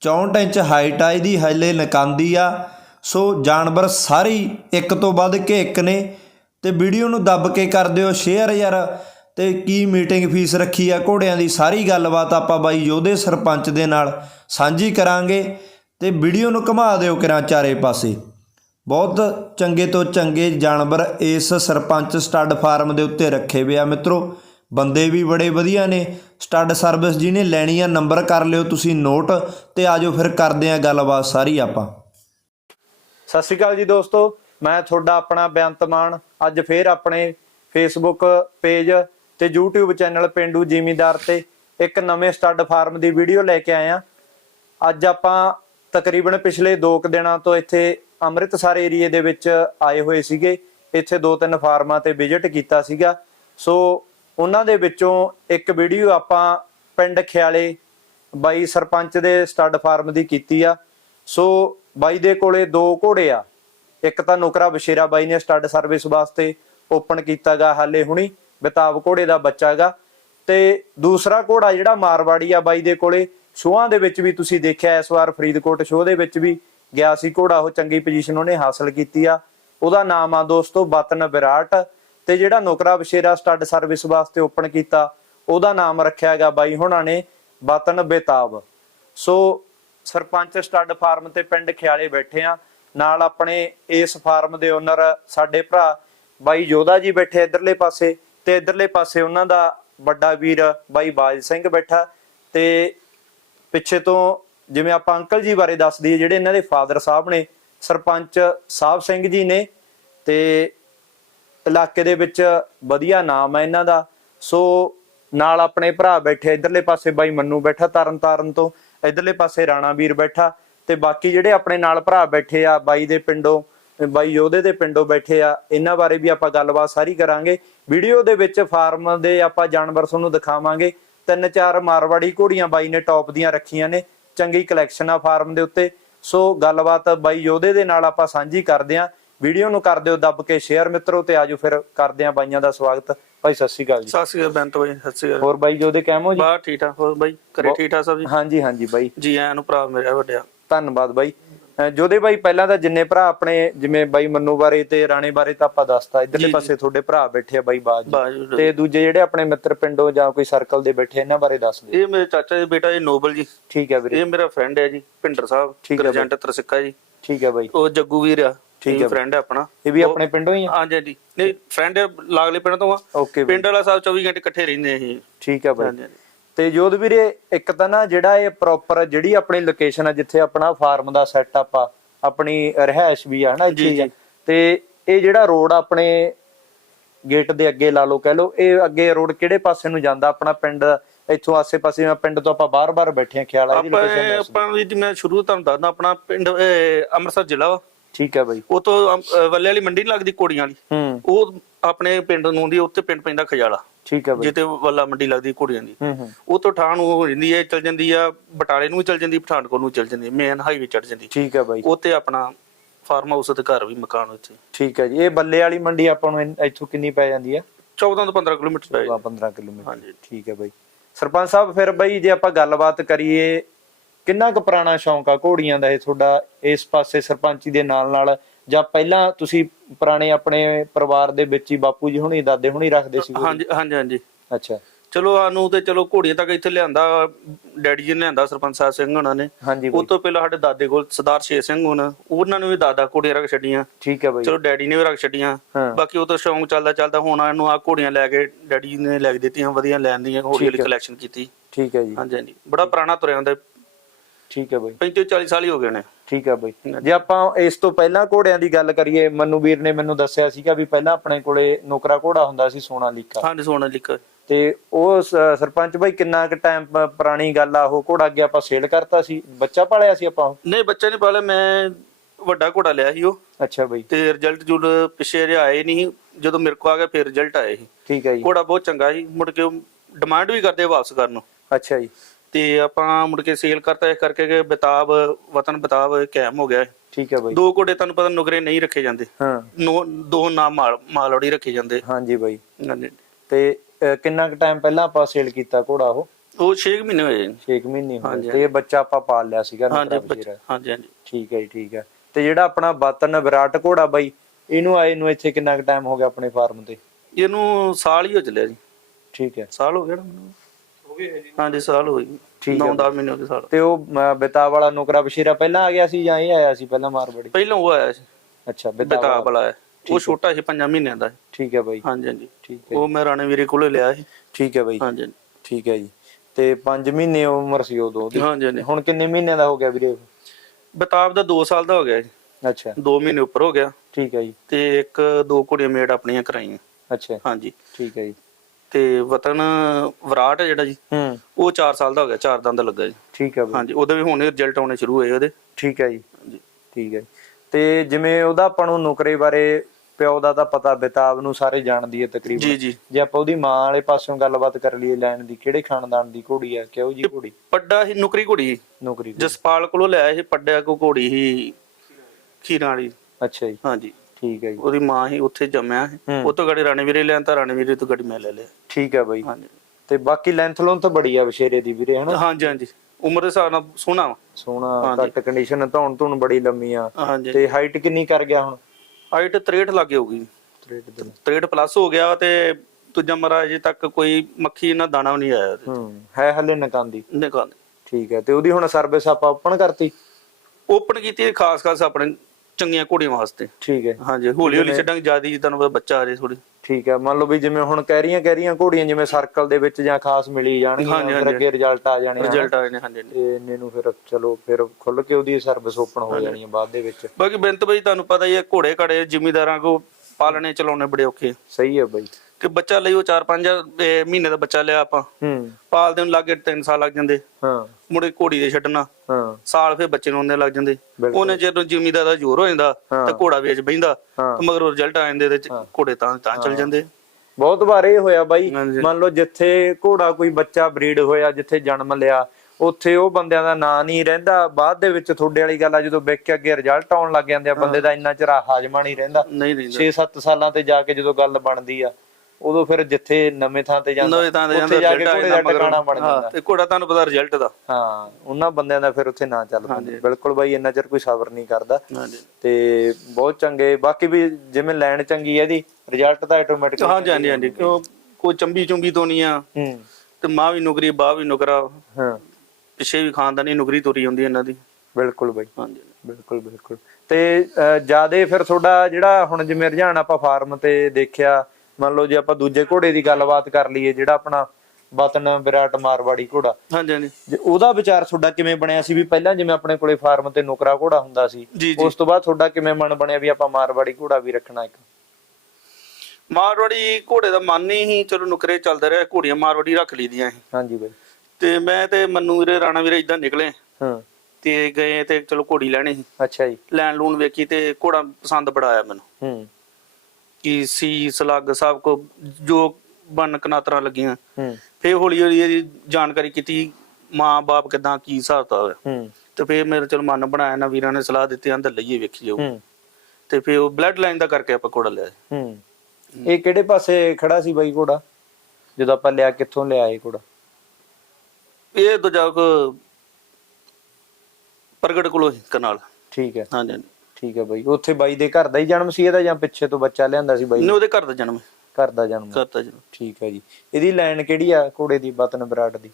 64 ਇੰਚ ਹਾਈਟ ਆ, ਇਹਦੀ ਹਲੇ ਨਕੰਦੀ ਆ। ਸੋ ਜਾਨਵਰ ਸਾਰੀ ਇੱਕ ਤੋਂ ਵੱਧ ਕੇ ਇੱਕ ਨੇ। ਤੇ ਵੀਡੀਓ ਨੂੰ ਦੱਬ ਕੇ ਕਰ ਦਿਓ ਸ਼ੇਅਰ ਯਾਰ। ਤੇ ਕੀ ਮੀਟਿੰਗ ਫੀਸ ਰੱਖੀ ਆ ਘੋੜਿਆਂ ਦੀ ਸਾਰੀ ਗੱਲਬਾਤ ਆਪਾਂ ਬਾਈ ਯੋਧੇ ਸਰਪੰਚ ਦੇ ਨਾਲ ਸਾਂਝੀ ਕਰਾਂਗੇ। ਤੇ ਵੀਡੀਓ ਨੂੰ ਘੁਮਾ ਦਿਓ ਕਿਰਾਂ ਚਾਰੇ ਪਾਸੇ। ਬਹੁਤ ਚੰਗੇ ਤੋਂ ਚੰਗੇ ਜਾਨਵਰ ਇਸ ਸਰਪੰਚ ਸਟੱਡ ਫਾਰਮ ਦੇ ਉੱਤੇ ਰੱਖੇ ਹੋਏ ਆ ਮਿੱਤਰੋ। ਬੰਦੇ ਵੀ ਬੜੇ ਵਧੀਆ ਨੇ। ਸਟੱਡ ਸਰਵਿਸ ਜਿਹਨੇ ਲੈਣੀ ਆ ਨੰਬਰ ਕਰ ਲਿਓ ਤੁਸੀਂ ਨੋਟ। ਤੇ ਆਜੋ ਫਿਰ ਕਰਦੇ ਆ ਗੱਲਬਾਤ ਸਾਰੀ ਆਪਾਂ। ਸਤਿ ਸ਼੍ਰੀ ਅਕਾਲ ਜੀ ਦੋਸਤੋ, ਮੈਂ ਤੁਹਾਡਾ ਆਪਣਾ ਬੇਅੰਤ ਮਾਨ ਅੱਜ ਫੇਰ ਆਪਣੇ ਫੇਸਬੁੱਕ ਪੇਜ ਤੇ YouTube ਚੈਨਲ ਪਿੰਡੂ ਜ਼ਿਮੀਦਾਰ ਤੇ ਇੱਕ ਨਵੇਂ ਸਟੱਡ ਫਾਰਮ ਦੀ ਵੀਡੀਓ ਲੈ ਕੇ ਆਇਆ ਅੱਜ ਆਪਾਂ ਤਕਰੀਬਨ ਪਿਛਲੇ 2 ਕੁ ਦਿਨਾਂ ਤੋਂ ਇੱਥੇ ਅੰਮ੍ਰਿਤਸਰ ਏਰੀਏ ਦੇ ਵਿੱਚ ਆਏ ਹੋਏ ਸੀਗੇ। ਇੱਥੇ ਦੋ ਤਿੰਨ ਫਾਰਮਾਂ ਤੇ ਵਿਜ਼ਿਟ ਕੀਤਾ ਸੀਗਾ। ਸੋ ਉਹਨਾਂ ਦੇ ਵਿੱਚੋਂ ਇੱਕ ਵੀਡੀਓ ਆਪਾਂ ਪਿੰਡ ਖਿਆਲੇ ਬਾਈ ਸਰਪੰਚ ਦੇ ਸਟੱਡ ਫਾਰਮ ਦੀ ਕੀਤੀ ਆ। ਸੋ ਬਾਈ ਦੇ ਕੋਲੇ ਦੋ ਘੋੜੇ ਆ। ਇੱਕ ਤਾਂ ਨੁਕਰਾ ਬਸ਼ੇਰਾ ਬਾਈ ਨੇ ਸਟੱਡ ਸਰਵਿਸ ਵਾਸਤੇ ਓਪਨ ਕੀਤਾਗਾ ਹਾਲੇ ਹੁਣੀ ਬਿਤਾਬ ਘੋੜੇ ਦਾ ਬੱਚਾ ਹੈਗਾ ਤੇ ਦੂਸਰਾ ਘੋੜਾ ਜਿਹੜਾ ਮਾਰਵਾੜੀ ਆ ਬਾਈ ਦੇ ਕੋਲੇ ਸ਼ੋਆਂ ਦੇ ਵਿੱਚ ਵੀ ਤੁਸੀਂ ਦੇਖਿਆ ਇਸ ਵਾਰ ਫਰੀਦਕੋਟ ਸ਼ੋਅ ਦੇ ਵਿੱਚ ਵੀ ਗਿਆ ਸੀ ਘੋੜਾ, ਉਹ ਚੰਗੀ ਪੋਜੀਸ਼ਨ ਉਹਨੇ ਹਾਸਲ ਕੀਤੀ ਆ। ਉਹਦਾ ਨਾਮ ਆ ਦੋਸਤੋ, ਬਤਨ ਵਿਰਾਟ। ਤੇ ਜਿਹੜਾ ਨੁਕਰਾ ਬਸ਼ੇਰਾ ਸਟੱਡ ਸਰਵਿਸ ਵਾਸਤੇ ਓਪਨ ਕੀਤਾ, ਉਹਦਾ ਨਾਮ ਰੱਖਿਆ ਹੈਗਾ ਬਾਈ ਹੁਣਾਂ ਨੇ Batan Betab so Sarpanch stud farm ਤੇ ਪਿੰਡ ਖਿਆਲੇ ਬੈਠੇ ਆ। ਨਾਲ ਆਪਣੇ ਇਸ ਫਾਰਮ ਦੇ ਓਨਰ ਸਾਡੇ ਭਰਾ ਬਾਈ ਯੋਧਾ ਜੀ ਬੈਠੇ ਇਧਰਲੇ ਪਾਸੇ ਤੇ ਇਧਰਲੇ ਪਾਸੇ ਉਹਨਾਂ ਦਾ ਵੱਡਾ ਵੀਰ ਬਾਈ ਬਾਜ ਸਿੰਘ ਬੈਠਾ। ਤੇ ਪਿੱਛੇ ਤੋਂ ਜਿਵੇਂ ਆਪਾਂ ਅੰਕਲ ਜੀ ਬਾਰੇ ਦੱਸ ਦਈਏ, ਜਿਹੜੇ ਇਹਨਾਂ ਦੇ ਫਾਦਰ ਸਾਹਿਬ ਨੇ, ਸਰਪੰਚ ਸਾਹਿਬ ਸਿੰਘ ਜੀ ਨੇ ਤੇ ਇਲਾਕੇ ਦੇ ਵਿੱਚ ਵਧੀਆ ਨਾਮ ਹੈ ਇਹਨਾਂ ਦਾ। ਸੋ ਨਾਲ ਆਪਣੇ ਭਰਾ ਬੈਠੇ ਇਧਰਲੇ ਪਾਸੇ ਬਾਈ ਮੰਨੂ ਬੈਠਾ ਤਰਨ ਤਾਰਨ ਤੋਂ। ਇਧਰਲੇ ਪਾਸੇ ਰਾਣਾ ਵੀਰ ਬੈਠਾ ਤੇ ਬਾਕੀ ਜਿਹੜੇ ਆਪਣੇ ਨਾਲ ਭਰਾ ਬੈਠੇ ਆ, ਬਾਈ ਦੇ ਪਿੰਡੋਂ, ਬਾਈ ਯੋਧੇ ਦੇ ਪਿੰਡੋਂ ਬੈਠੇ ਆ, ਇਹਨਾਂ ਬਾਰੇ ਵੀ ਆਪਾਂ ਗੱਲਬਾਤ ਸਾਰੀ ਕਰਾਂਗੇ। ਵੀਡੀਓ ਦੇ ਵਿੱਚ ਫਾਰਮ ਦੇ ਆਪਾਂ ਜਾਨਵਰ ਤੁਹਾਨੂੰ ਦਿਖਾਵਾਂਗੇ। ਤਿੰਨ ਚਾਰ ਮਾਰਵਾੜੀ ਘੋੜੀਆਂ ਬਾਈ ਨੇ ਟੌਪ ਦੀਆਂ ਰੱਖੀਆਂ ਨੇ, ਚੰਗੀ ਕਲੈਕਸ਼ਨ ਆ ਫਾਰਮ ਦੇ ਉੱਤੇ। ਸੋ ਗੱਲਬਾਤ ਬਾਈ ਯੋਧੇ ਦੇ ਨਾਲ ਆਪਾਂ ਸਾਂਝੀ ਕਰਦੇ ਆਂ। ਵੀਡੀਓ ਨੂੰ ਕਰ ਦਿਓ ਦੱਬ ਕੇ ਸ਼ੇਅਰ ਮਿੱਤਰੋ ਤੇ ਆਜੋ ਫਿਰ ਕਰਦੇ ਆਂ ਬਾਈਆਂ ਦਾ ਸਵਾਗਤ। ਭਾਈ ਸਤਿ ਸ਼੍ਰੀ ਅਕਾਲ ਜੀ। ਸਤਿ ਸ਼੍ਰੀ ਅਕਾਲ ਬੈਂਤ ਬਾਈ ਸਤਿ ਸ਼੍ਰੀ ਅਕਾਲ। ਹੋਰ ਬਾਈ ਯੋਧੇ ਕਿਵੇਂ ਜੀ? ਬਾਹਰ ਠੀਕ ਠਾਕ ਹੋਰ ਬਾਈ ਘਰੇ ਠੀਕ ਠਾਕ ਸਭ ਜੀ? ਹਾਂਜੀ ਹਾਂਜੀ ਬਾਈ। ਜੀ ਆਇਆਂ ਨੂੰ ਭਰਾ ਮੇਰਾ ਵੱਡਿਆ। ਧੰਨਵਾਦ ਬਾਈ। ਜੋਧੇ ਬਾਈ ਪਹਿਲਾਂ ਤਾਂ ਜਿੰਨੇ ਭਰਾ ਆਪਣੇ ਜਿਵੇਂ ਬਾਈ ਮੰਨੂ ਬਾਰੇ ਤੇ ਰਾਣੇ ਬਾਰੇ ਤਾਂ ਆਪਾਂ ਦੱਸਤਾ ਇਧਰਲੇ ਜੀ, ਪਾਸੇ ਤੁਹਾਡੇ ਭਰਾ ਬੈਠੇ ਆ ਬਾਈ ਬਾਜ ਤੇ ਦੂਜੇ ਜਿਹੜੇ ਆਪਣੇ ਮਿੱਤਰ ਪਿੰਡੋਂ ਜਾਂ ਕੋਈ ਸਰਕਲ ਦੇ ਬੈਠੇ ਇਹਨਾਂ ਬਾਰੇ ਦੱਸ ਦਿਓ। ਇਹ ਮੇਰੇ ਚਾਚਾ ਜੀ ਬੇਟਾ ਜੀ ਨੋਬਲ ਜੀ। ਠੀਕ ਹੈ ਵੀਰੇ। ਇਹ ਮੇਰਾ ਫਰੈਂਡ ਹੈ ਜੀ ਭਿੰਡਰ ਸਾਹਿਬ ਠੀਕ ਹੈ ਬਾਈ। ਗਰਜੰਟ ਤਰਸਿੱਕਾ ਜੀ। ਠੀਕ ਹੈ ਬਾਈ। ਉਹ ਜੱਗੂ ਵੀਰ ਆ। ਠੀਕ ਹੈ। ਫਰੈਂਡ ਹੈ ਆਪਣਾ। ਇਹ ਵੀ ਆਪਣੇ ਪਿੰਡੋਂ ਹੀ ਆ? ਹਾਂਜੀ ਹਾਂਜੀ। ਨਹੀਂ ਫਰੈਂਡ ਲਾਗਲੇ ਪਿੰਡ ਤੋਂ ਆ। ਪਿੰਡ ਵਾਲਾ ਸਾਹਿਬ 24 ਘੰਟੇ ਇਕੱਠੇ ਰਹਿੰਦੇ ਅਸੀਂ ਠੀਕ ਹੈ ਬਾਈ। ਤੇ ਜੋਧ ਵੀਰੇ ਇੱਕ ਤਾਂ ਨਾ ਜਿਹੜਾ ਇਹ ਪ੍ਰੋਪਰ ਜਿਹੜੀ ਆਪਣੀ ਲੋਕੇਸ਼ਨ ਆ ਜਿੱਥੇ ਆਪਣਾ ਫਾਰਮ ਦਾ ਸੈਟਅਪ ਆ ਆਪਣੀ ਰਹਿائش ਵੀ ਆ ਹਨਾ ਇੱਥੇ ਤੇ ਇਹ ਜਿਹੜਾ ਰੋਡ ਆਪਣੇ ਗੇਟ ਦੇ ਅੱਗੇ ਲਾ ਲੋ ਕਹਿ ਲਓ ਇਹ ਅੱਗੇ ਰੋਡ ਕਿਹੜੇ ਪਾਸੇ ਨੂੰ ਜਾਂਦਾ ਆਪਣਾ ਪਿੰਡ? ਇੱਥੋਂ ਆਸੇ-ਪਾਸੇ ਮੈਂ ਪਿੰਡ ਤੋਂ ਆਪਾਂ ਬਾਰ-ਬਾਰ ਬੈਠੇ ਆ ਖਿਆਲ ਆ ਜੀ ਆਪਾਂ ਜੀ ਮੈਂ ਸ਼ੁਰੂ ਤੁਹਾਨੂੰ ਦੱਸਦਾ ਆਪਣਾ ਪਿੰਡ ਅੰਮ੍ਰਿਤਸਰ ਜ਼ਿਲ੍ਹਾ ਵਾ। ਠੀਕ ਹੈ ਬਾਈ। ਉਹ ਤੋਂ ਅਮ- ਵੱਲੇ ਵਾਲੀ ਮੰਡੀ ਨੀ ਲੱਗਦੀ ਕੋੜੀਆਂ ਵਾਲੀ? ਹੂੰ। ਉਹ ਆਪਣੇ ਪਿੰਡ ਨੂੰ ਦੀ ਉੱਤੇ ਪਿੰਡ ਪੈਂਦਾ ਖਜਾਲਾ। ਠੀਕ ਹੈ ਬਾਈ। ਜਿੱਤੇ ਵੱਲਾ ਮੰਡੀ ਲੱਗਦੀ ਕੁੜੀਆਂ ਦੀ। ਹੂੰ ਹੂੰ। ਉਹ ਤੋਂ ਠਾਣ ਉਹ ਹੋ ਜਾਂਦੀ ਹੈ ਚਲ ਜਾਂਦੀ ਆ ਬਟਾਲੇ ਨੂੰ ਵੀ ਚਲ ਜਾਂਦੀ ਪਠਾਨਕੋਟ ਨੂੰ ਚਲ ਜਾਂਦੀ ਮੇਨ ਹਾਈਵੇ ਚੜ ਜਾਂਦੀ। ਠੀਕ ਹੈ ਬਾਈ। ਉੱਤੇ ਆਪਣਾ ਫਾਰਮ ਹਾਊਸ ਤੇ ਘਰ ਵੀ ਮਕਾਨ ਉੱਥੇ। ਠੀਕ ਹੈ ਜੀ। ਇਹ ਬੱਲੇ ਵਾਲੀ ਮੰਡੀ ਆਪਾਂ ਨੂੰ ਇਨ- ਇੱਥੋਂ ਕਿੰਨੀ ਪੈ ਜਾਂਦੀ ਆ 14 ਤੋਂ 15 ਕਿਲੋਮੀਟਰ ਪੈ 15 ਕਿਲੋਮੀਟਰ। ਹਾਂਜੀ। ਠੀਕ ਹੈ ਬਾਈ। ਸਰਪੰਚ ਸਾਹਿਬ ਫਿਰ ਬਾਈ ਜੇ ਆਪਾਂ ਗੱਲਬਾਤ ਕਰੀਏ ਕਿੰਨਾ ਕੁ ਪੁਰਾਣਾ ਸ਼ੌਂਕ ਆ ਘੋੜੀਆਂ ਦਾ ਇਹ ਤੁਹਾਡਾ ਇਸ ਪਾਸੇ ਸਰਪੰਚੀ ਦੇ ਨਾਲ ਨਾਲ ਜਾਂ ਪਹਿਲਾਂ ਤੁਸੀਂ ਪੁਰਾਣੇ ਆਪਣੇ ਪਰਿਵਾਰ ਦੇ ਵਿੱਚ ਹੀ ਬਾਪੂ ਜੀ ਹੁਣੀ ਦਾਦੇ ਹੁਣੀ ਰੱਖਦੇ ਸੀ? ਹਾਂਜੀ ਹਾਂਜੀ ਹਾਂਜੀ। ਅੱਛਾ। ਚਲੋ ਸਾਨੂੰ ਤੇ ਚਲੋ ਘੋੜੀਆਂ ਤੱਕ ਇੱਥੇ ਲਿਆਂਦਾ ਡੈਡੀ ਜੀ ਨੇ ਲਿਆਂਦਾ ਸਰਪੰਚ ਸਾਹਿਬ ਸਿੰਘ ਉਹਨਾਂ ਨੇ। ਉਹ ਤੋਂ ਪਹਿਲਾਂ ਸਾਡੇ ਦਾਦੇ ਕੋਲ ਸਰਦਾਰ ਸ਼ੇਰ ਸਿੰਘ ਹੁਣ ਉਹਨਾਂ ਨੇ ਵੀ ਦਾਦਾ ਘੋੜੀਆਂ ਰੱਖ ਛੱਡੀਆਂ। ਠੀਕ ਹੈ ਬਾਈ। ਚਲੋ ਡੈਡੀ ਨੇ ਵੀ ਰੱਖ ਛੱਡੀਆਂ। ਬਾਕੀ ਉਹ ਤਾਂ ਸ਼ੌਂਕ ਚੱਲਦਾ ਚੱਲਦਾ ਹੁਣ ਇਹਨੂੰ ਆ ਘੋੜੀਆਂ ਲੈ ਕੇ ਡੈਡੀ ਜੀ ਨੇ ਲੈ ਕੇ ਦਿੱਤੀਆਂ ਵਧੀਆ ਲੈਣ ਦੀਆਂ ਹੌਲੀ ਹੌਲੀ ਕਲੈਕਸ਼ਨ ਕੀਤੀ। ਠੀਕ ਹੈ ਜੀ। ਹਾਂਜੀ ਹਾਂਜੀ। ਬੜਾ ਪੁਰਾਣਾ ਤੁਰਿਆ ਹੁੰਦਾ ਠੀਕ ਹੈ ਬਾਈ। 35 40 ਸਾਲ ਹੀ ਹੋ ਗਏ ਨੇ। ਠੀਕ ਹੈ ਬਾਈ। ਜੇ ਆਪਾਂ ਇਸ ਤੋਂ ਪਹਿਲਾਂ ਘੋੜਿਆਂ ਦੀ ਗੱਲ ਕਰੀਏ ਮਨੂ ਵੀਰ ਨੇ ਮੈਨੂੰ ਦੱਸਿਆ ਸੀਗਾ ਵੀ ਪਹਿਲਾਂ ਆਪਣੇ ਕੋਲੇ ਨੋਕਰਾ ਘੋੜਾ ਹੁੰਦਾ ਸੀ ਸੋਨਾ ਲੀਕਾ। ਹਾਂਜੀ ਸੋਨਾ ਲਿਖ ਤੇ ਉਹ ਸਰਪੰਚ ਬਾਈ ਕਿੰਨਾ ਕੁ ਟਾਈਮ ਪੁਰਾਣੀ ਗੱਲ ਆ ਉਹ ਘੋੜਾ ਅੱਗੇ ਆਪਾਂ ਸੇਲ ਕਰਤਾ ਸੀ। ਬੱਚਾ ਪਾਲਿਆ ਸੀ ਆਪਾਂ? ਨਹੀਂ ਬੱਚਾ ਨਹੀਂ ਪਾਲਿਆ ਮੈਂ ਵੱਡਾ ਘੋੜਾ ਲਿਆ ਸੀ ਉਹ। ਅੱਛਾ ਬਾਈ। ਤੇ ਰਿਜ਼ਲਟ ਜੁਲ ਪਿਛੇ ਜਿਹਾ ਆਏ ਨਹੀਂ ਜਦੋਂ ਮੇਰੇ ਕੋ ਆ ਗਿਆ ਫਿਰ ਰਿਜ਼ਲਟ ਆਏ ਸੀ। ਠੀਕ ਹੈ ਜੀ। ਘੋੜਾ ਬਹੁਤ ਚੰਗਾ ਸੀ। ਮੁੜ ਕੇ ਡਿਮਾਂਡ ਵੀ ਕਰਦੇ ਵਾਪਸ ਕਰਨ ਨੂੰ। ਅੱਛਾ ਜੀ। ਤੇ ਆਪਾਂ ਮੁੜ ਕੇ ਸੇਲ ਕਰਤਾ ਇਸ ਕਰਕੇ ਕਿ ਬਿਤਾਬ ਵਤਨ ਬਿਤਾਬ ਕਾਇਮ ਹੋ ਗਿਆ। ਠੀਕ ਹੈ ਬਾਈ। ਦੋ ਘੋੜੇ ਤੁਹਾਨੂੰ ਪਤਾ ਨੁਕਰੇ ਨਹੀਂ ਰੱਖੇ ਜਾਂਦੇ। ਹਾਂ। ਨੋ ਦੋ ਨਾਮ ਮਾਲ ਮਾਲੌੜੀ ਰੱਖੇ ਜਾਂਦੇ। ਹਾਂਜੀ ਬਾਈ। ਹਾਂਜੀ। ਤੇ ਕਿੰਨਾ ਕੁ ਟਾਈਮ ਪਹਿਲਾਂ ਆਪਾਂ ਸੇਲ ਕੀਤਾ ਘੋੜਾ ਉਹ? ਉਹ 6 ਮਹੀਨੇ ਹੋਏ ਜੀ। 6 ਮਹੀਨੇ ਹੋਏ ਹਾਂਜੀ, ਤੇ ਇਹ ਬੱਚਾ ਆਪਾਂ ਪਾਲ ਲਿਆ ਸੀਗਾ ਹਾਂਜੀ ਬੱਚ-। ਹਾਂਜੀ ਹਾਂਜੀ। ਠੀਕ ਹੈ ਜੀ ਠੀਕ ਹੈ। ਤੇ ਜਿਹੜਾ ਆਪਣਾ ਬਤਨ ਵਿਰਾਟ ਘੋੜਾ ਬਾਈ ਇਹਨੂੰ ਆਏ ਨੂੰ ਇੱਥੇ ਕਿੰਨਾ ਕੁ ਟਾਈਮ ਹੋ ਗਿਆ ਆਪਣੇ ਫਾਰਮ ਤੇ? ਇਹਨੂੰ ਸਾਲ ਹੀ ਹੋ ਚੱਲਿਆ ਜੀ। ਠੀਕ ਹੈ। ਸਾਲ ਹੋ ਗਿਆ ਨਾ ਮੈਨੂੰ। ਹੋ ਗਿਆ ਜੀ ਹਾਂਜੀ ਸਾਲ ਹੋ ਗਈ ਠੀਕ ਹੈ 9-10 ਮਹੀਨੇ ਹੋ ਗਏ ਸਾਲ। ਤੇ ਉਹ ਅ, ਬਿਤਾ ਵਾਲਾ ਨੁਕਰਾ ਬਸ਼ੀਰਾ ਪਹਿਲਾਂ ਆ ਗਿਆ ਸੀ ਜਾਂ ਇਹ ਆਇਆ ਸੀ ਪਹਿਲਾਂ ਮਾਰਬੜੀ ਪਹਿਲਾਂ ਉਹ ਆਇਆ ਸੀ। ਅੱਛਾ ਬਿਤਾ ਬਤਾ ਵਾਲਾ ਹੈ। ਉਹ ਛੋਟਾ ਸੀ 5 ਮਹੀਨਿਆਂ ਦਾ ਸੀ। ਠੀਕ ਹੈ ਬਾਈ। ਹਾਂਜੀ ਹਾਂਜੀ। ਠੀਕ ਹੈ ਉਹ ਮੈਂ ਰਾਣੇ ਵੀਰੇ ਕੋਲੇ ਲਿਆ ਸੀ। ਠੀਕ ਹੈ ਬਾਈ। ਹਾਂਜੀ ਹਾਂਜੀ। ਠੀਕ ਹੈ ਜੀ। ਤੇ 5 ਮਹੀਨੇ ਉਮਰ ਸੀ ਉਦੋਂ ਉਹਦੀ। ਹਾਂਜੀ ਹਾਂਜੀ। ਹੁਣ ਕਿੰਨੇ ਮਹੀਨਿਆਂ ਦਾ ਹੋ ਗਿਆ ਵੀਰੇ ਉਹ? ਬਤਾਬ ਦਾ 2 ਸਾਲ ਦਾ ਹੋ ਗਿਆ ਜੀ। ਅੱਛਾ। 2 ਮਹੀਨੇ ਉੱਪਰ ਹੋ ਗਿਆ। ਠੀਕ ਹੈ ਜੀ। ਤੇ ਇੱਕ ਦੋ ਕੁੜੀਆਂ ਮੇਡ ਆਪਣੀਆਂ ਕਰਾਈਆਂ। ਅੱਛਾ। ਹਾਂਜੀ। ਠੀਕ ਹੈ ਜੀ। ਤੇ ਵਤਨ ਵਿਰਾਟ ਹੈ ਜਿਹੜਾ ਜੀ ਹੂੰ। ਉਹ 4 ਸਾਲ ਦਾ ਹੋ ਗਿਆ 4 ਦੰਦ ਲੱਗਾ ਜੀ। ਠੀਕ ਹੈ ਬਾਈ। ਹਾਂਜੀ ਉਹਦੇ ਵੀ ਹੁਣ ਰਿਜ਼ਲਟ ਆਉਣੇ ਸ਼ੁਰੂ ਹੋਏ ਉਹਦੇ। ਠੀਕ ਹੈ ਜੀ। ਹਾਂਜੀ। ਠੀਕ ਹੈ ਜੀ। ਤੇ ਜਿਵੇਂ ਉਹਦਾ ਆਪਾਂ ਨੂੰ ਨੁਕਰੇ ਬਾਰੇ ਪਿਓ ਦਾ ਤਾਂ ਪਤਾ ਬਿਤਾਬ ਨੂੰ ਸਾਰੇ ਜਾਣਦੀ ਹੈ ਤਕਰੀਬਨ। ਜੀ ਜੀ। ਜੇ ਆਪਾਂ ਉਹਦੀ ਮਾਂ ਵਾਲੇ ਪਾਸਿਓਂ ਗੱਲਬਾਤ ਕਰ ਲਈਏ ਲੈਣ ਦੀ ਕਿਹੜੇ ਖਾਨਦਾਨ ਦੀ ਘੋੜੀ ਹੈ ਕਿਹੋ ਜੀ ਘੋੜੀ? ਪੱਡਾ ਹੀ ਨੁਕਰੀ ਘੋੜੀ ਨੌਕਰੀ ਦੀ? ਜਸਪਾਲ ਕੋਲੋਂ ਲਿਆਇਆ ਸੀ ਪੱਡਿਆ ਕੋ ਘੋੜੀ ਹੀ ਖੀਰਾਂ ਵਾਲੀ। ਅੱਛਾ ਜੀ। ਹਾਂਜੀ। ਠੀਕ ਹੈ ਜੀ। ਉਹਦੀ ਮਾਂ ਹੀ ਉੱਥੇ ਜੰਮਿਆ। ਹੂੰ। ਉਹ ਤੋਂ ਗੜੀ ਰਾਣੇ ਵੀਰੇ ਲਿਆਂ ਤਾਂ ਰਾਣੇ ਵੀਰੇ ਤੋਂ ਗੜੀ ਮੈਂ ਲੈ ਲਿਆ। ਠੀਕ ਹੈ ਬਾਈ। ਹਾਂਜੀ। ਤੇ ਬਾਕੀ ਲੈਂਥ ਲੋਨ ਤਾਂ ਬੜੀ ਆ ਬਸ਼ੇਰੇ ਦੀ ਵੀਰੇ ਹਨਾ? ਹਾਂਜੀ ਹਾਂਜੀ। ਉਮਰ ਦੇ ਹਿਸਾਬ ਨਾਲ ਸੋਹਣਾ ਵਾ। ਸੋਹਣਾ ਕੱਟ ਕੰਡੀਸ਼ਨ ਧੌਣ ਧੁਣ ਬੜੀ ਲੰਮੀ ਆ। ਤੇ ਹਾਈਟ ਕਿੰਨੀ ਕਰ ਗਿਆ ਹੁਣ? ਹਾਈਟ 63 ਲੱਗੇ ਹੋਊਗੀ। 63 ਦਿਨ 63 ਪਲੱਸ ਹੋ ਗਿਆ ਤੇ ਦੂਜਾ ਮਰਾ ਅਜੇ ਤੱਕ ਕੋਈ ਮੱਖੀ ਨਾ ਦਾਣਾ ਨਹੀਂ ਆਇਆ ਹੂੰ ਹੈ ਹਲੇ ਨਕਾਂਦੀ। ਨਿਕਾਲ ਠੀਕ ਹੈ ਤੇ ਉਹਦੀ ਹੁਣ ਸਰਵਿਸ ਆਪਾਂ ਓਪਨ ਕਰਤੀ? ਓਪਨ ਕੀਤੀ ਹੈ ਖਾਸ ਖਾਸ ਆਪਣੇ ਚੰਗੀਆਂ ਘੋੜੀਆਂ ਵਾਸਤੇ। ਠੀਕ ਹੈ। ਹਾਂਜੀ ਹੌਲੀ ਹੌਲੀ ਛੱਡਾਂਗੇ ਜ਼ਿਆਦਾ ਜੀ ਤੁਹਾਨੂੰ ਪਤਾ ਬੱਚਾ ਆ ਜੇ ਥੋੜੀ ਠੀਕ ਹੈ ਮੰਨ ਲਓ ਵੀ ਜਿਵੇਂ ਹੁਣ ਕਹਿ ਰਹੀਆਂ ਕਹਿ ਰਹੀਆਂ ਘੋੜੀਆਂ ਜਿਵੇਂ ਸਰਕਲ ਦੇ ਵਿੱਚ ਜਾਂ ਖਾਸ ਮਿਲੀ ਜਾਣਗੀਆਂ ਫਿਰ ਅੱਗੇ ਰਿਜ਼ਲਟ ਆ ਜਾਣੇ ਆ। ਰਿਜ਼ਲਟ ਆਏ ਨੇ ਹਾਂਜੀ। ਤੇ ਇੰਨੇ ਨੂੰ ਫਿਰ ਚਲੋ ਫਿਰ ਖੁੱਲ ਕੇ ਉਹਦੀ ਸਰਵਿਸ ਓਪਨ ਹੋ ਜਾਣੀ ਹੈ ਬਾਅਦ ਦੇ ਵਿੱਚ। ਬਾਕੀ ਬੇਨਤ ਬਈ ਤੁਹਾਨੂੰ ਪਤਾ ਹੀ ਹੈ ਘੋੜੇ ਘੜੇ ਜ਼ਿਮੀਦਾਰਾਂ ਕੋ ਪਾਲਣੇ ਚਲਾਉਣੇ ਬੜੇ ਔਖੇ ਸਹੀ ਹੈ ਬਾਈ। ਕਿ ਬੱਚਾ ਲਈ ਉਹ 4-5 ਮਹੀਨੇ ਦਾ ਬੱਚਾ ਲਿਆ ਆਪਾਂ। ਹੂੰ। ਪਾਲਦੇ ਨੂੰ ਲੱਗੇ 3 ਸਾਲ ਲੱਗ ਜਾਂਦੇ। ਹਾਂ। ਮੁੜੇ ਘੋੜੀ ਦੇ ਛੱਡਣਾ। ਹਾਂ। ਸਾਲ ਫਿਰ ਬੱਚੇ ਨੂੰ ਉਹਨੇ ਲੱਗ ਜਾਂਦੇ। ਉਹਨੇ ਜਦੋਂ ਜ਼ਿਮੀਦਾਰ ਦਾ ਜ਼ੋਰ ਹੋ ਜਾਂਦਾ। ਤੇ ਘੋੜਾ ਵੇਚ ਬੈਂਦਾ। ਤੇ ਮਗਰ ਰਿਜ਼ਲਟ ਆ ਜਾਂਦੇ ਤੇ ਘੋੜੇ ਤਾਂ ਤਾਂ ਚੱਲ ਜਾਂਦੇ। ਬਹੁਤ ਵਾਰ ਇਹ ਹੋਇਆ ਬਾਈ। ਮੰਨ ਲਓ ਜਿੱਥੇ ਘੋੜਾ ਕੋਈ ਬੱਚਾ ਬਰੀਡ ਹੋਇਆ ਜਿੱਥੇ ਜਨਮ ਲਿਆ ਉੱਥੇ ਉਹ ਬੰਦਿਆਂ ਦਾ ਨਾਂ ਨਹੀਂ ਰਹਿੰਦਾ। ਬਾਅਦ ਦੇ ਵਿੱਚ ਤੁਹਾਡੇ ਵਾਲੀ ਗੱਲ ਆ ਜਦੋਂ ਵਿਕ ਕੇ ਅੱਗੇ ਰਿਜ਼ਲਟ ਆਉਣ ਲੱਗ ਜਾਂਦੇ ਆ ਬੰਦੇ ਦਾ ਇੰਨਾ ਚਿਰ ਹਾਜ਼ਮਾ ਨਹੀਂ ਰਹਿੰਦਾ। 6-7 ਸਾਲਾਂ ਤੇ ਜਾ ਕੇ ਜਦੋਂ ਗੱਲ ਬਣਦੀ ਆ ਉਦੋਂ ਫਿਰ ਜਿੱਥੇ ਨਵੇਂ ਥਾਂ ਤੇ ਜਾਂਦਾ ਨਵੇਂ ਤਾਂ ਦੇ ਉੱਥੇ ਜਾ ਕੇ ਘੋੜੇ ਜਾਂਦਾ ਦਾ ਟਿਕਾਣਾ ਬਣ ਜਾਂਦਾ। ਹਾਂ ਤੇ ਘੋੜਾ ਤੁਹਾਨੂੰ ਪਤਾ ਰਿਜ਼ਲਟ ਦਾ। ਹਾਂ ਉਹਨਾਂ ਬੰਦਿਆਂ ਦਾ ਫਿਰ ਉੱਥੇ ਨਾਂ ਚੱਲ ਪੈਂਦਾ। ਬਿਲਕੁਲ ਬਾਈ ਇੰਨਾ ਚਿਰ ਕੋਈ ਸਬਰ ਨਹੀਂ ਕਰਦਾ। ਹਾਂਜੀ। ਤੇ ਬਹੁਤ ਚੰਗੇ ਬਾਕੀ ਵੀ ਜਿਵੇਂ ਲੈਣ ਚੰਗੀ ਹੈ ਇਹਦੀ ਰਿਜ਼ਲਟ ਤਾਂ ਆਟੋਮੈਟਿਕ ਹਾਂਜੀ ਹਾਂਜੀ ਹਾਂਜੀ ਕਿਉਂ ਕੋਈ ਚੰਬੀ ਚੁੰਬੀ ਤੋਂ ਨਹੀਂ ਆ। ਹੂੰ। ਤੇ ਮਾਂ ਵੀ ਨੁਕਰੀ ਬਾਹ ਵੀ ਨੁਕਰਾ। ਹਾਂ। ਪਿੱਛੇ ਵੀ ਖਾਨਦਾਨੀ ਨੁਕਰੀ ਤੁਰੀ ਹੁੰਦੀ ਇਹਨਾਂ ਦੀ। ਬਿਲਕੁਲ ਬਾਈ। ਹਾਂਜੀ। ਬਿਲਕੁਲ ਬਿਲਕੁਲ। ਤੇ ਜਿਆਦੇ ਫਿਰ ਤੁਹਾਡਾ ਜਿਹੜਾ ਹੁਣ ਜਿਵੇਂ ਰੁਝਾਨ ਆਪਾਂ ਫਾਰਮ ਤੇ ਦੇਖਿਆ ਮੰਨ ਲਓ ਜੇ ਆਪਾਂ ਦੂਜੇ ਘੋੜੇ ਦੀ ਗੱਲਬਾਤ ਕਰ ਲਈਏ ਜਿਹੜਾ ਆਪਣਾ ਬਤਨ ਵਿਰਾਟ ਮਾਰਵਾੜੀ ਘੋੜਾ। ਹਾਂਜੀ ਹਾਂਜੀ। ਜੇ ਉਹਦਾ ਵਿਚਾਰ ਤੁਹਾਡਾ ਕਿਵੇਂ ਬਣਿਆ ਸੀ ਵੀ ਪਹਿਲਾਂ ਜਿਵੇਂ ਆਪਣੇ ਕੋਲੇ ਫਾਰਮ ਤੇ ਨੁਕਰਾ ਘੋੜਾ ਹੁੰਦਾ ਸੀ ਉਸ ਤੋਂ ਬਾਅਦ ਤੁਹਾਡਾ ਕਿਵੇਂ ਮਨ ਬਣਿਆ ਵੀ ਆਪਾਂ ਮਾਰਵਾੜੀ ਘੋੜਾ ਵੀ ਰੱਖਣਾ ਇੱਕ? ਮਾਰਵਾੜੀ ਘੋੜੇ ਦਾ ਮਨ ਹੀ ਚਲੋ ਨੁਕਰੇ ਚੱਲਦਾ ਰਿਹਾ ਘੋੜੀਆਂ ਮਾਰਵਾੜੀ ਰੱਖ ਲਈਆਂ ਸੀ। ਹਾਂਜੀ ਬਾਈ। ਤੇ ਮੈਂ ਤੇ ਮੰਨੂ ਵੀਰੇ ਰਾਣਾ ਵੀਰੇ ਇਦਾਂ ਨਿਕਲੇ। ਹਾਂ। ਤੇ ਗਏ ਤੇ ਚਲੋ ਘੋੜੀ ਲੈਣੀ ਸੀ। ਅੱਛਾ ਜੀ। ਲੈਣ ਲੂਣ ਵੇਖੀ ਤੇ ਘੋੜਾ ਪਸੰਦ ਬੜਾ ਆਇਆ ਮੈਨੂੰ। ਹੂੰ। ਕਿ ਸੀ ਸਲੱਗ ਸਭ ਕੋ ਜੋ ਬਨ ਕਨਾਤਰਾ ਲੱਗੀਆਂ। ਹੂੰ। ਫੇਰ ਹੌਲੀ ਹੌਲੀ ਇਹਦੀ ਜਾਣਕਾਰੀ ਕੀਤੀ ਮਾਂ ਬਾਪ ਕਿਦਾਂ ਕੀ ਹਿਸਾਬ ਤਾ ਹੋਇਆ ਤੇ ਫੇਰ ਮੇਰੇ ਚਲ ਮਨ ਬਣਾਇਆ ਨਾ ਵੀਰਾਂ ਨੇ ਸਲਾਹ ਦਿੱਤੀ ਆਂਦਰ ਲਈਏ ਵੇਖੀ ਜਾਓ ਤੇ ਫੇਰ ਉਹ ਬਲੱਡ ਲਾਈਨ ਦਾ ਕਰਕੇ ਆਪਾਂ ਘੋੜਾ ਲਿਆ ਹੂੰ। ਇਹ ਕਿਹੜੇ ਪਾਸੇ ਖੜਾ ਸੀ ਬਾਈ ਘੋੜਾ? ਜਦੋਂ ਆਪਾਂ ਲਿਆ ਕਿੱਥੋਂ ਲਿਆ ਇਹ ਘੋੜਾ? ਇਹ ਦੂਜਾ ਕੋ ਪ੍ਰਗਟ ਕੋਲੋਂ ਕਨਾਲ। ਠੀਕ ਹੈ। ਹਾਂਜੀ। ਠੀਕ ਹੈ ਬਾਈ। ਉੱਥੇ ਬਾਈ ਦੇ ਘਰ ਦਾ ਹੀ ਜਨਮ ਸੀ ਇਹਦਾ ਜਾਂ ਪਿੱਛੇ ਤੋਂ ਬੱਚਾ ਲਿਆਂਦਾ ਸੀ ਬਾਈ? ਨੇ ਉਹਦੇ ਘਰ ਦਾ ਜਨਮ ਹੈ, ਘਰ ਦਾ ਜਨਮ ਘਰ ਦਾ ਜਨਮ। ਠੀਕ ਹੈ ਜੀ। ਇਹਦੀ ਲਾਈਨ ਕਿਹੜੀ ਆ ਘੋੜੇ ਦੀ ਬਤਨ ਵਿਰਾਟ ਦੀ?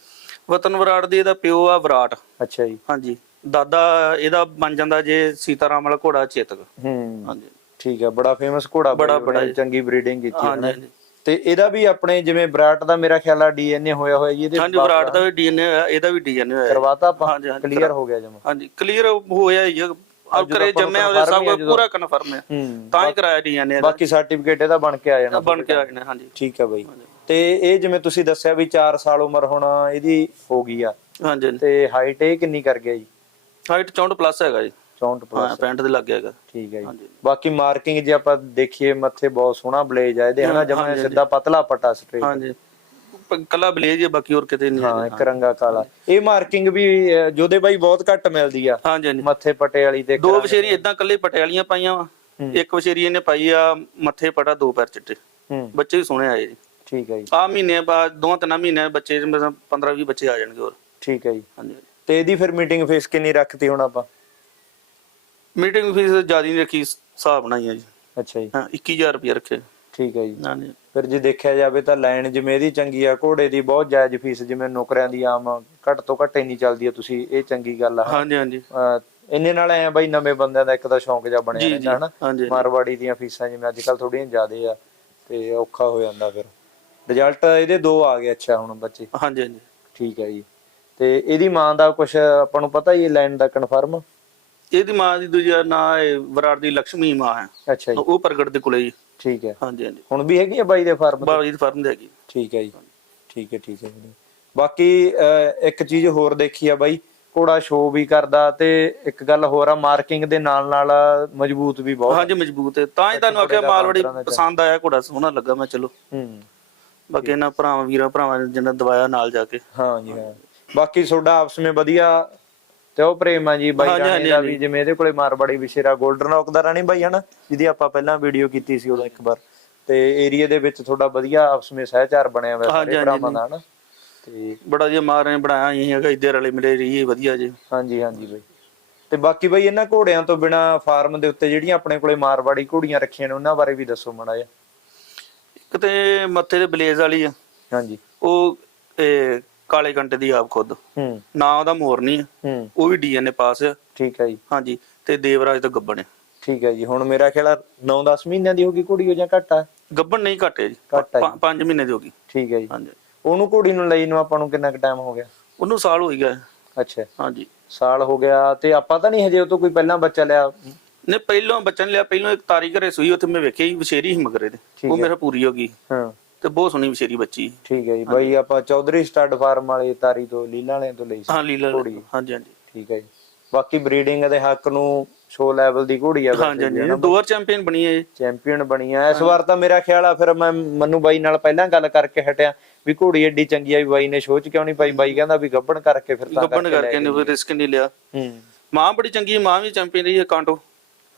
ਵਤਨ ਵਿਰਾਟ ਦੀ ਇਹਦਾ ਪਿਓ ਆ ਵਿਰਾਟ। ਅੱਛਾ ਜੀ। ਹਾਂਜੀ। ਦਾਦਾ ਇਹਦਾ ਬਣ ਜਾਂਦਾ ਜੇ ਸੀਤਾਰਾਮ ਵਾਲਾ ਘੋੜਾ ਚੇਤਕ। ਹੂੰ। ਹਾਂਜੀ। ਠੀਕ ਹੈ ਬੜਾ ਫੇਮਸ ਘੋੜਾ ਬੜਾ- ਬੜਾ। ਚੰਗੀ ਬਰੀਡਿੰਗ ਕੀਤੀ ਹਾਂਜੀ ਤੇ ਇਹਦਾ ਵੀ ਆਪਣੇ ਜਿਵੇਂ ਵਿਰਾਟ ਦਾ ਮੇਰਾ ਖਿਆਲ ਆ ਡੀਐਨਏ ਹੋਇਆ ਹੋਇਆ ਜੀ ਇਹਦੇ ਹਾਂਜੀ ਵਿਰਾਟ ਦਾ। ਵੀ ਡੀਐਨਏ ਹੋਇਆ ਇਹਦਾ ਵੀ ਡੀਐਨਏ ਹੋਇਆ ਕਰਵਾਤਾ ਆਪਾਂ। ਕਲੀਅਰ ਹੋ ਗਿਆ ਜਮਾ। ਹਾਂਜੀ ਕਲੀਅਰ ਹੋਇਆ ਹੀ ਕਰੇ ਜੰਮਿਆ ਉਹਦੇ ਸਭ ਆ ਕੁਝ ਪੂਰਾ ਕਨਫਰਮ ਹੈ ਤਾਂ ਹੀ ਕਰਾਇਆ ਡੀਐਨਏ ਬਾਕੀ ਸਰਟੀਫਿਕੇਟ ਇਹਦਾ ਬਣ ਕੇ ਆ ਜਾਣਾ ਬਣ ਕੇ ਆਏ ਨੇ ਹਾਂਜੀ। ਠੀਕ ਹੈ ਬਾਈ। ਤੇ ਇਹ ਜਿਵੇਂ ਤੁਸੀਂ ਦੱਸਿਆ ਵੀ 4 ਸਾਲ ਉਮਰ ਹੁਣ ਇਹਦੀ ਹੋ ਗਈ ਆ। ਹਾਂਜੀ ਤੇ ਹਾਈਟ ਇਹ ਕਿੰਨੀ ਕਰ ਗਿਆ ਜੀ? ਹਾਈਟ 64 ਪਲੱਸ ਹੈਗਾ ਜੀ। 64 ਹਾਂ ਪਲੱਸ 65 ਦੇ ਲੱਗ ਹੈਗਾ। ਠੀਕ ਹੈ ਜੀ। ਹਾਂਜੀ। ਬਾਕੀ ਮਾਰਕਿੰਗ ਜੇ ਆਪਾਂ ਦੇਖੀਏ ਮੱਥੇ ਬਹੁਤ ਸੋਹਣਾ ਬਲੇਜ ਆ ਇਹਦੇ ਹਨਾ ਜਮਾ ਸਿੱਧਾ ਪਤਲਾ ਪਟਾ ਸਟ੍ਰੇਟ ਹਾਂਜੀ। ਪ- ਕੱਲਾ ਬਲੇਜ ਹੈ ਬਾਕੀ ਹੋਰ ਕਿਤੇ ਨਹੀਂ ਹਾਂ। ਇੱਕ ਰੰਗਾ ਕਾਲਾ। ਇਹ ਮਾਰਕਿੰਗ ਵੀ ਅਹ, ਜੋਧੇ ਬਾਈ ਬਹੁਤ ਘੱਟ ਮਿਲਦੀ ਆ। ਹਾਂਜੀ ਹਾਂਜੀ। ਮੱਥੇ ਪਟੇ ਵਾਲੀ ਤੇ ਦੋ ਵਸ਼ੇਰੀ ਇਦਾਂ ਕੱਲੇ ਪਟਿਆਲੀਆਂ ਪਾਈਆਂ ਵਾ। ਇੱਕ ਵਸ਼ੇਰੀ ਇਹਨੇ ਪਾਈ ਆ ਮੱਥੇ ਪਟਾ ਦੋ ਪੈਰ ਚਿੱਟੇ। ਹੂੰ। ਬੱਚੇ ਵੀ ਸੋਹਣੇ ਆਏ ਜੀ। ਠੀਕ ਹੈ ਜੀ। ਆ ਮਹੀਨੇ ਬਾਅਦ ਦੋ ਤਿੰਨ ਮਹੀਨੇ ਬੱਚੇ 15 20 ਬੱਚੇ ਆ ਜਾਣਗੇ ਹੋਰ। ਠੀਕ ਹੈ ਜੀ। ਹਾਂਜੀ ਤੇ ਇਹਦੀ ਫਿਰ ਮੀਟਿੰਗ ਫੀਸ ਕਿੰਨੀ ਰੱਖਤੀ ਹੁਣ ਆਪਾਂ? ਮੀਟਿੰਗ ਫੀਸ ਜ਼ਿਆਦਾ ਨਹੀਂ ਰੱਖੀ ਹਿਸਾਬ ਨਾਲ ਹੀ ਆ ਜੀ। ਅੱਛਾ ਜੀ। ਹਾਂ 21000 ਰੁਪਏ ਰੱਖੇ ਠੀਕ ਹੈ ਜੀ। ਹਾਂਜੀ ਫਿਰ ਜੇ ਦੇਖਿਆ ਜਾਵੇ ਤਾਂ ਲਾਈਨ ਜਿਵੇਂ ਇਹਦੀ ਚੰਗੀ ਆ ਘੋੜੇ ਦੀ ਬਹੁਤ ਜਾਇਜ਼ ਫੀਸ ਜਿਵੇਂ ਨੌਕਰਿਆਂ ਦੀ ਆਮ ਘੱਟ ਤੋਂ ਘੱਟ ਇੰਨੀ ਚੱਲਦੀ ਆ ਤੁਸੀਂ ਇਹ ਚੰਗੀ ਗੱਲ ਆ। ਹਾਂਜੀ ਹਾਂਜੀ। ਇੰਨੇ ਨਾਲ ਐ ਬਾਈ ਨਵੇਂ ਬੰਦਿਆਂ ਦਾ ਇੱਕ ਤਾਂ ਸ਼ੌਂਕ ਜਿਹਾ ਬਣਿਆ ਰਹਿੰਦਾ ਹਨਾ। ਮਾਰਵਾੜੀ ਦੀਆਂ ਫੀਸਾਂ ਜਿਵੇਂ ਅੱਜ ਕੱਲ ਥੋੜੀਆਂ ਜ਼ਿਆਦੇ ਆ ਤੇ ਔਖਾ ਹੋ ਜਾਂਦਾ ਫਿਰ। ਰਿਜ਼ਲਟ ਇਹਦੇ ਦੋ ਆ ਗਏ ਅੱਛਾ ਹੁਣ ਬੱਚੇ। ਹਾਂਜੀ ਹਾਂਜੀ। ਠੀਕ ਹੈ ਜੀ। ਤੇ ਇਹਦੀ ਮਾਂ ਦਾ ਕੁਝ ਆਪਾਂ ਨੂੰ ਪਤਾ ਹੀ ਲਾਈਨ ਦਾ ਕਨਫਰਮ ਇਹਦੀ ਮਾਂ ਦੀ ਦੂਜੀ ਨਾਂ ਹੈ ਵਿਰਾਟ ਦੀ ਲక్ష్ਮੀ ਮਾਂ ਹੈ। ਅੱਛਾ ਜੀ। ਉਹ ਪ੍ਰਗਟ ਦੇ ਕੋਲੇ ਜੀ। ਠੀਕ ਹੈ। ਹਾਂਜੀ ਹਾਂਜੀ। ਹੁਣ ਵੀ ਹੈਗੀ ਆ ਬਾਈ ਦੇ ਫਾਰਮ ਜੀ ਦੀ ਫਰਮ ਦੇ ਹੈਗੀ। ਠੀਕ ਹੈ ਜੀ। ਠੀਕ ਹੈ ਠੀਕ ਹੈ ਜੀ। ਬਾਕੀ ਇੱਕ ਚੀਜ਼ ਹੋਰ ਦੇਖੀ ਆ ਬਾਈ ਘੋੜਾ ਸ਼ੋਅ ਵੀ ਕਰਦਾ ਤੇ ਇੱਕ ਗੱਲ ਹੋਰ ਆ ਮਾਰਕਿੰਗ ਦੇ ਨਾਲ ਨਾਲ ਮਜ਼ਬੂਤ ਵੀ ਬਹੁਤ। ਹਾਂਜੀ ਮਜ਼ਬੂਤ ਹੈ। ਤਾਂ ਹੀ ਤੁਹਾਨੂੰ ਆਖਿਆ ਮਾਲ ਬੜੀ ਪਸੰਦ ਆਇਆ ਘੋੜਾ ਸੋਹਣਾ ਲੱਗਾ ਮੈਂ ਚਲੋ। ਹੂੰ। ਬਾਕੀ ਇਹਨਾਂ ਭਰਾਵਾਂ ਵੀਰਾਂ ਭਰਾਵਾਂ ਨੇ ਜਿਹਨਾਂ ਦਵਾਇਆ ਨਾਲ ਜਾ ਕੇ। ਹਾਂ ਜੀ ਹਾਂ। ਬਾਕੀ ਤੁਹਾਡਾ ਆਪਸ ਵਿੱਚ ਵਧੀਆ ਤੇ ਉਹ ਪ੍ਰੇਮ ਆ ਜੀ ਬਾਈ ਰਾਣੀ ਦਾ ਵੀ ਜਿਵੇਂ ਇਹਦੇ ਕੋਲੇ ਮਾਰਵਾੜੀ ਵਿਸ਼ੇਰਾ 골ਡਨ ਰੌਕ ਦਾ ਰਾਣੀ ਬਾਈ ਹਨਾ? ਜਿਹਦੀ ਆਪਾਂ ਪਹਿਲਾਂ ਵੀਡੀਓ ਕੀਤੀ ਸੀ ਉਹਦਾ ਇੱਕ ਵਾਰ। ਤੇ ਏਰੀਆ ਦੇ ਵਿੱਚ ਤੁਹਾਡਾ ਵਧੀਆ ਆਪਸ ਵਿੱਚ ਸਹਿਚਾਰ ਬਣਿਆ ਹੋਇਆ ਸਾਰੇ ਭਰਾਵਾਂ ਦਾ ਹਨਾ? ਤੇ ਬੜਾ ਜਿਹਾ ਮਾਰ ਨੇ ਬਣਾਇਆ ਇਹ ਹੈਗਾ ਇੱਧਰ ਵਾਲੇ ਮਿਲੇ ਰਹੀ ਵਧੀਆ ਜੀ। ਹਾਂਜੀ ਹਾਂਜੀ ਬਾਈ। ਤੇ ਬਾਕੀ ਬਾਈ ਇਹਨਾਂ ਘੋੜਿਆਂ ਤੋਂ ਬਿਨਾ ਫਾਰਮ ਦੇ ਉੱਤੇ ਜਿਹੜੀਆਂ ਆਪਣੇ ਕੋਲੇ ਮਾਰਵਾੜੀ ਘੋੜੀਆਂ ਰੱਖੀਆਂ ਨੇ ਉਹਨਾਂ ਬਾਰੇ ਵੀ ਦੱਸੋ ਮਾੜਾ ਜਿਹਾ। ਇੱਕ ਤੇ ਮੱਥੇ ਤੇ ਬਲੇਜ਼ ਵਾਲੀ ਆ। ਹਾਂਜੀ। ਉਹ ਇਹ, ਕਾਲੇ ਕੰਟੇ ਦੀ ਆਪ ਖੁਦ। ਹੂੰ। ਨਾ ਉਹਦਾ ਮੋਰ ਨਹੀਂ ਆ। ਹੂੰ। ਉਹ ਵੀ ਡੀਐਨਏ ਪਾਸ ਆ। ਠੀਕ ਹੈ ਜੀ। ਹਾਂਜੀ ਤੇ ਦੇਵਰਾਜ ਤਾਂ ਗੱਬਣ ਆ। ਠੀਕ ਹੈ ਜੀ। ਹੁਣ ਮੇਰਾ ਖਿਆਲ 9-10 ਮਹੀਨਿਆਂ ਦੀ ਹੋਗੀ ਘੋੜੀ ਉਹ ਜਾਂ ਘੱਟ ਆ? ਗੱਬਣ ਨਹੀਂ ਘਟੇ ਜੀ। ਘੱਟ ਆ ਜੀ। 5 ਮਹੀਨੇ ਦੀ ਹੋ ਗਈ। ਠੀਕ ਹੈ ਜੀ। ਹਾਂਜੀ। ਉਹਨੂੰ ਘੋੜੀ ਨੂੰ ਲਈ ਨੂੰ ਆਪਾਂ ਨੂੰ ਕਿੰਨਾ ਕੁ ਟਾਈਮ ਹੋ ਗਿਆ? ਉਹਨੂੰ ਸਾਲ ਹੋ ਹੀ ਗਿਆ। ਅੱਛਾ। ਹਾਂਜੀ। ਸਾਲ ਹੋ ਗਿਆ ਤੇ ਆਪਾਂ ਤਾਂ ਨਹੀਂ ਹਜੇ ਉਹ ਤੋਂ ਕੋਈ ਪਹਿਲਾਂ ਬੱਚਾ ਲਿਆ? ਨੇ ਪਹਿਲੋਂ ਬੱਚਨ ਲਿਆ। ਪਹਿਲੋਂ ਇੱਕ ਤਾਰੀ ਘਰੇ ਸੂਈ ਉੱਥੇ ਮੈਂ ਵੇਖਿਆ ਹੀ ਵਿਸ਼ੇਰੀ ਹੀ ਮਗਰੇ ਦੇ ਠੀਕ ਉਹ ਹੈ। ਮੇਰਾ ਪੂਰੀ ਹੋ ਗਈ। ਹਾਂ। ਤੇ ਬਹੁਤ ਸੋਹਣੀ ਵਿਸ਼ੇਰੀ ਬੱਚੀ। ਠੀਕ ਹੈ ਜੀ ਬਾਈ ਆਪਾਂ ਚੌਧਰੀ ਸਟੱਡ ਫਾਰਮ ਵਾਲੇ ਤਾਰੀ ਤੋਂ ਲੀਲਾ ਵਾਲਿਆਂ ਤੋਂ ਲਈ ਸੀ ਹਾਂ ਲੀਲਾ ਘੋੜੀ। ਹਾਂਜੀ ਹਾਂਜੀ। ਠੀਕ ਹੈ ਜੀ। ਬਾਕੀ ਬਰੀਡਿੰਗ ਦੇ ਹੱਕ ਨੂੰ ਸ਼ੋ ਲੈਵਲ ਦੀ ਘੋੜੀ ਆ ਹਾਂਜੀ ਹਾਂਜੀ। ਦੋ ਵਾਰ ਚੈਂਪੀਅਨ ਬਣੀ ਹੈ। ਚੈਂਪੀਅਨ ਬਣੀ ਆ। ਇਸ ਵਾਰ ਤਾਂ ਮੇਰਾ ਖਿਆਲ ਆ ਫਿਰ ਮੈਂ ਮੰਨੂ ਬਾਈ ਨਾਲ ਪਹਿਲਾਂ ਗੱਲ ਕਰਕੇ ਹਟਿਆ ਵੀ ਘੋੜੀ ਏਡੀ ਚੰਗੀ ਆ ਵੀ ਬਾਈ ਨੇ ਸ਼ੋਅ ਚ ਕਿਉਂ ਨਹੀਂ ਪਾਈ? ਬਾਈ ਕਹਿੰਦਾ ਵੀ ਗੱਬਣ ਕਰਕੇ ਫਿਰ ਤਾਂ ਗੱਬਣ ਕਰਕੇ ਨੇ ਗਏ। ਰਿਸਕ ਨਹੀਂ ਲਿਆ। ਹੂੰ। ਮਾਂ ਬੜੀ ਚੰਗੀ ਮਾਂ ਵੀ ਚੈਂਪੀਅਨ ਰਹੀ ਹੈ ਕਾਂਟੋ।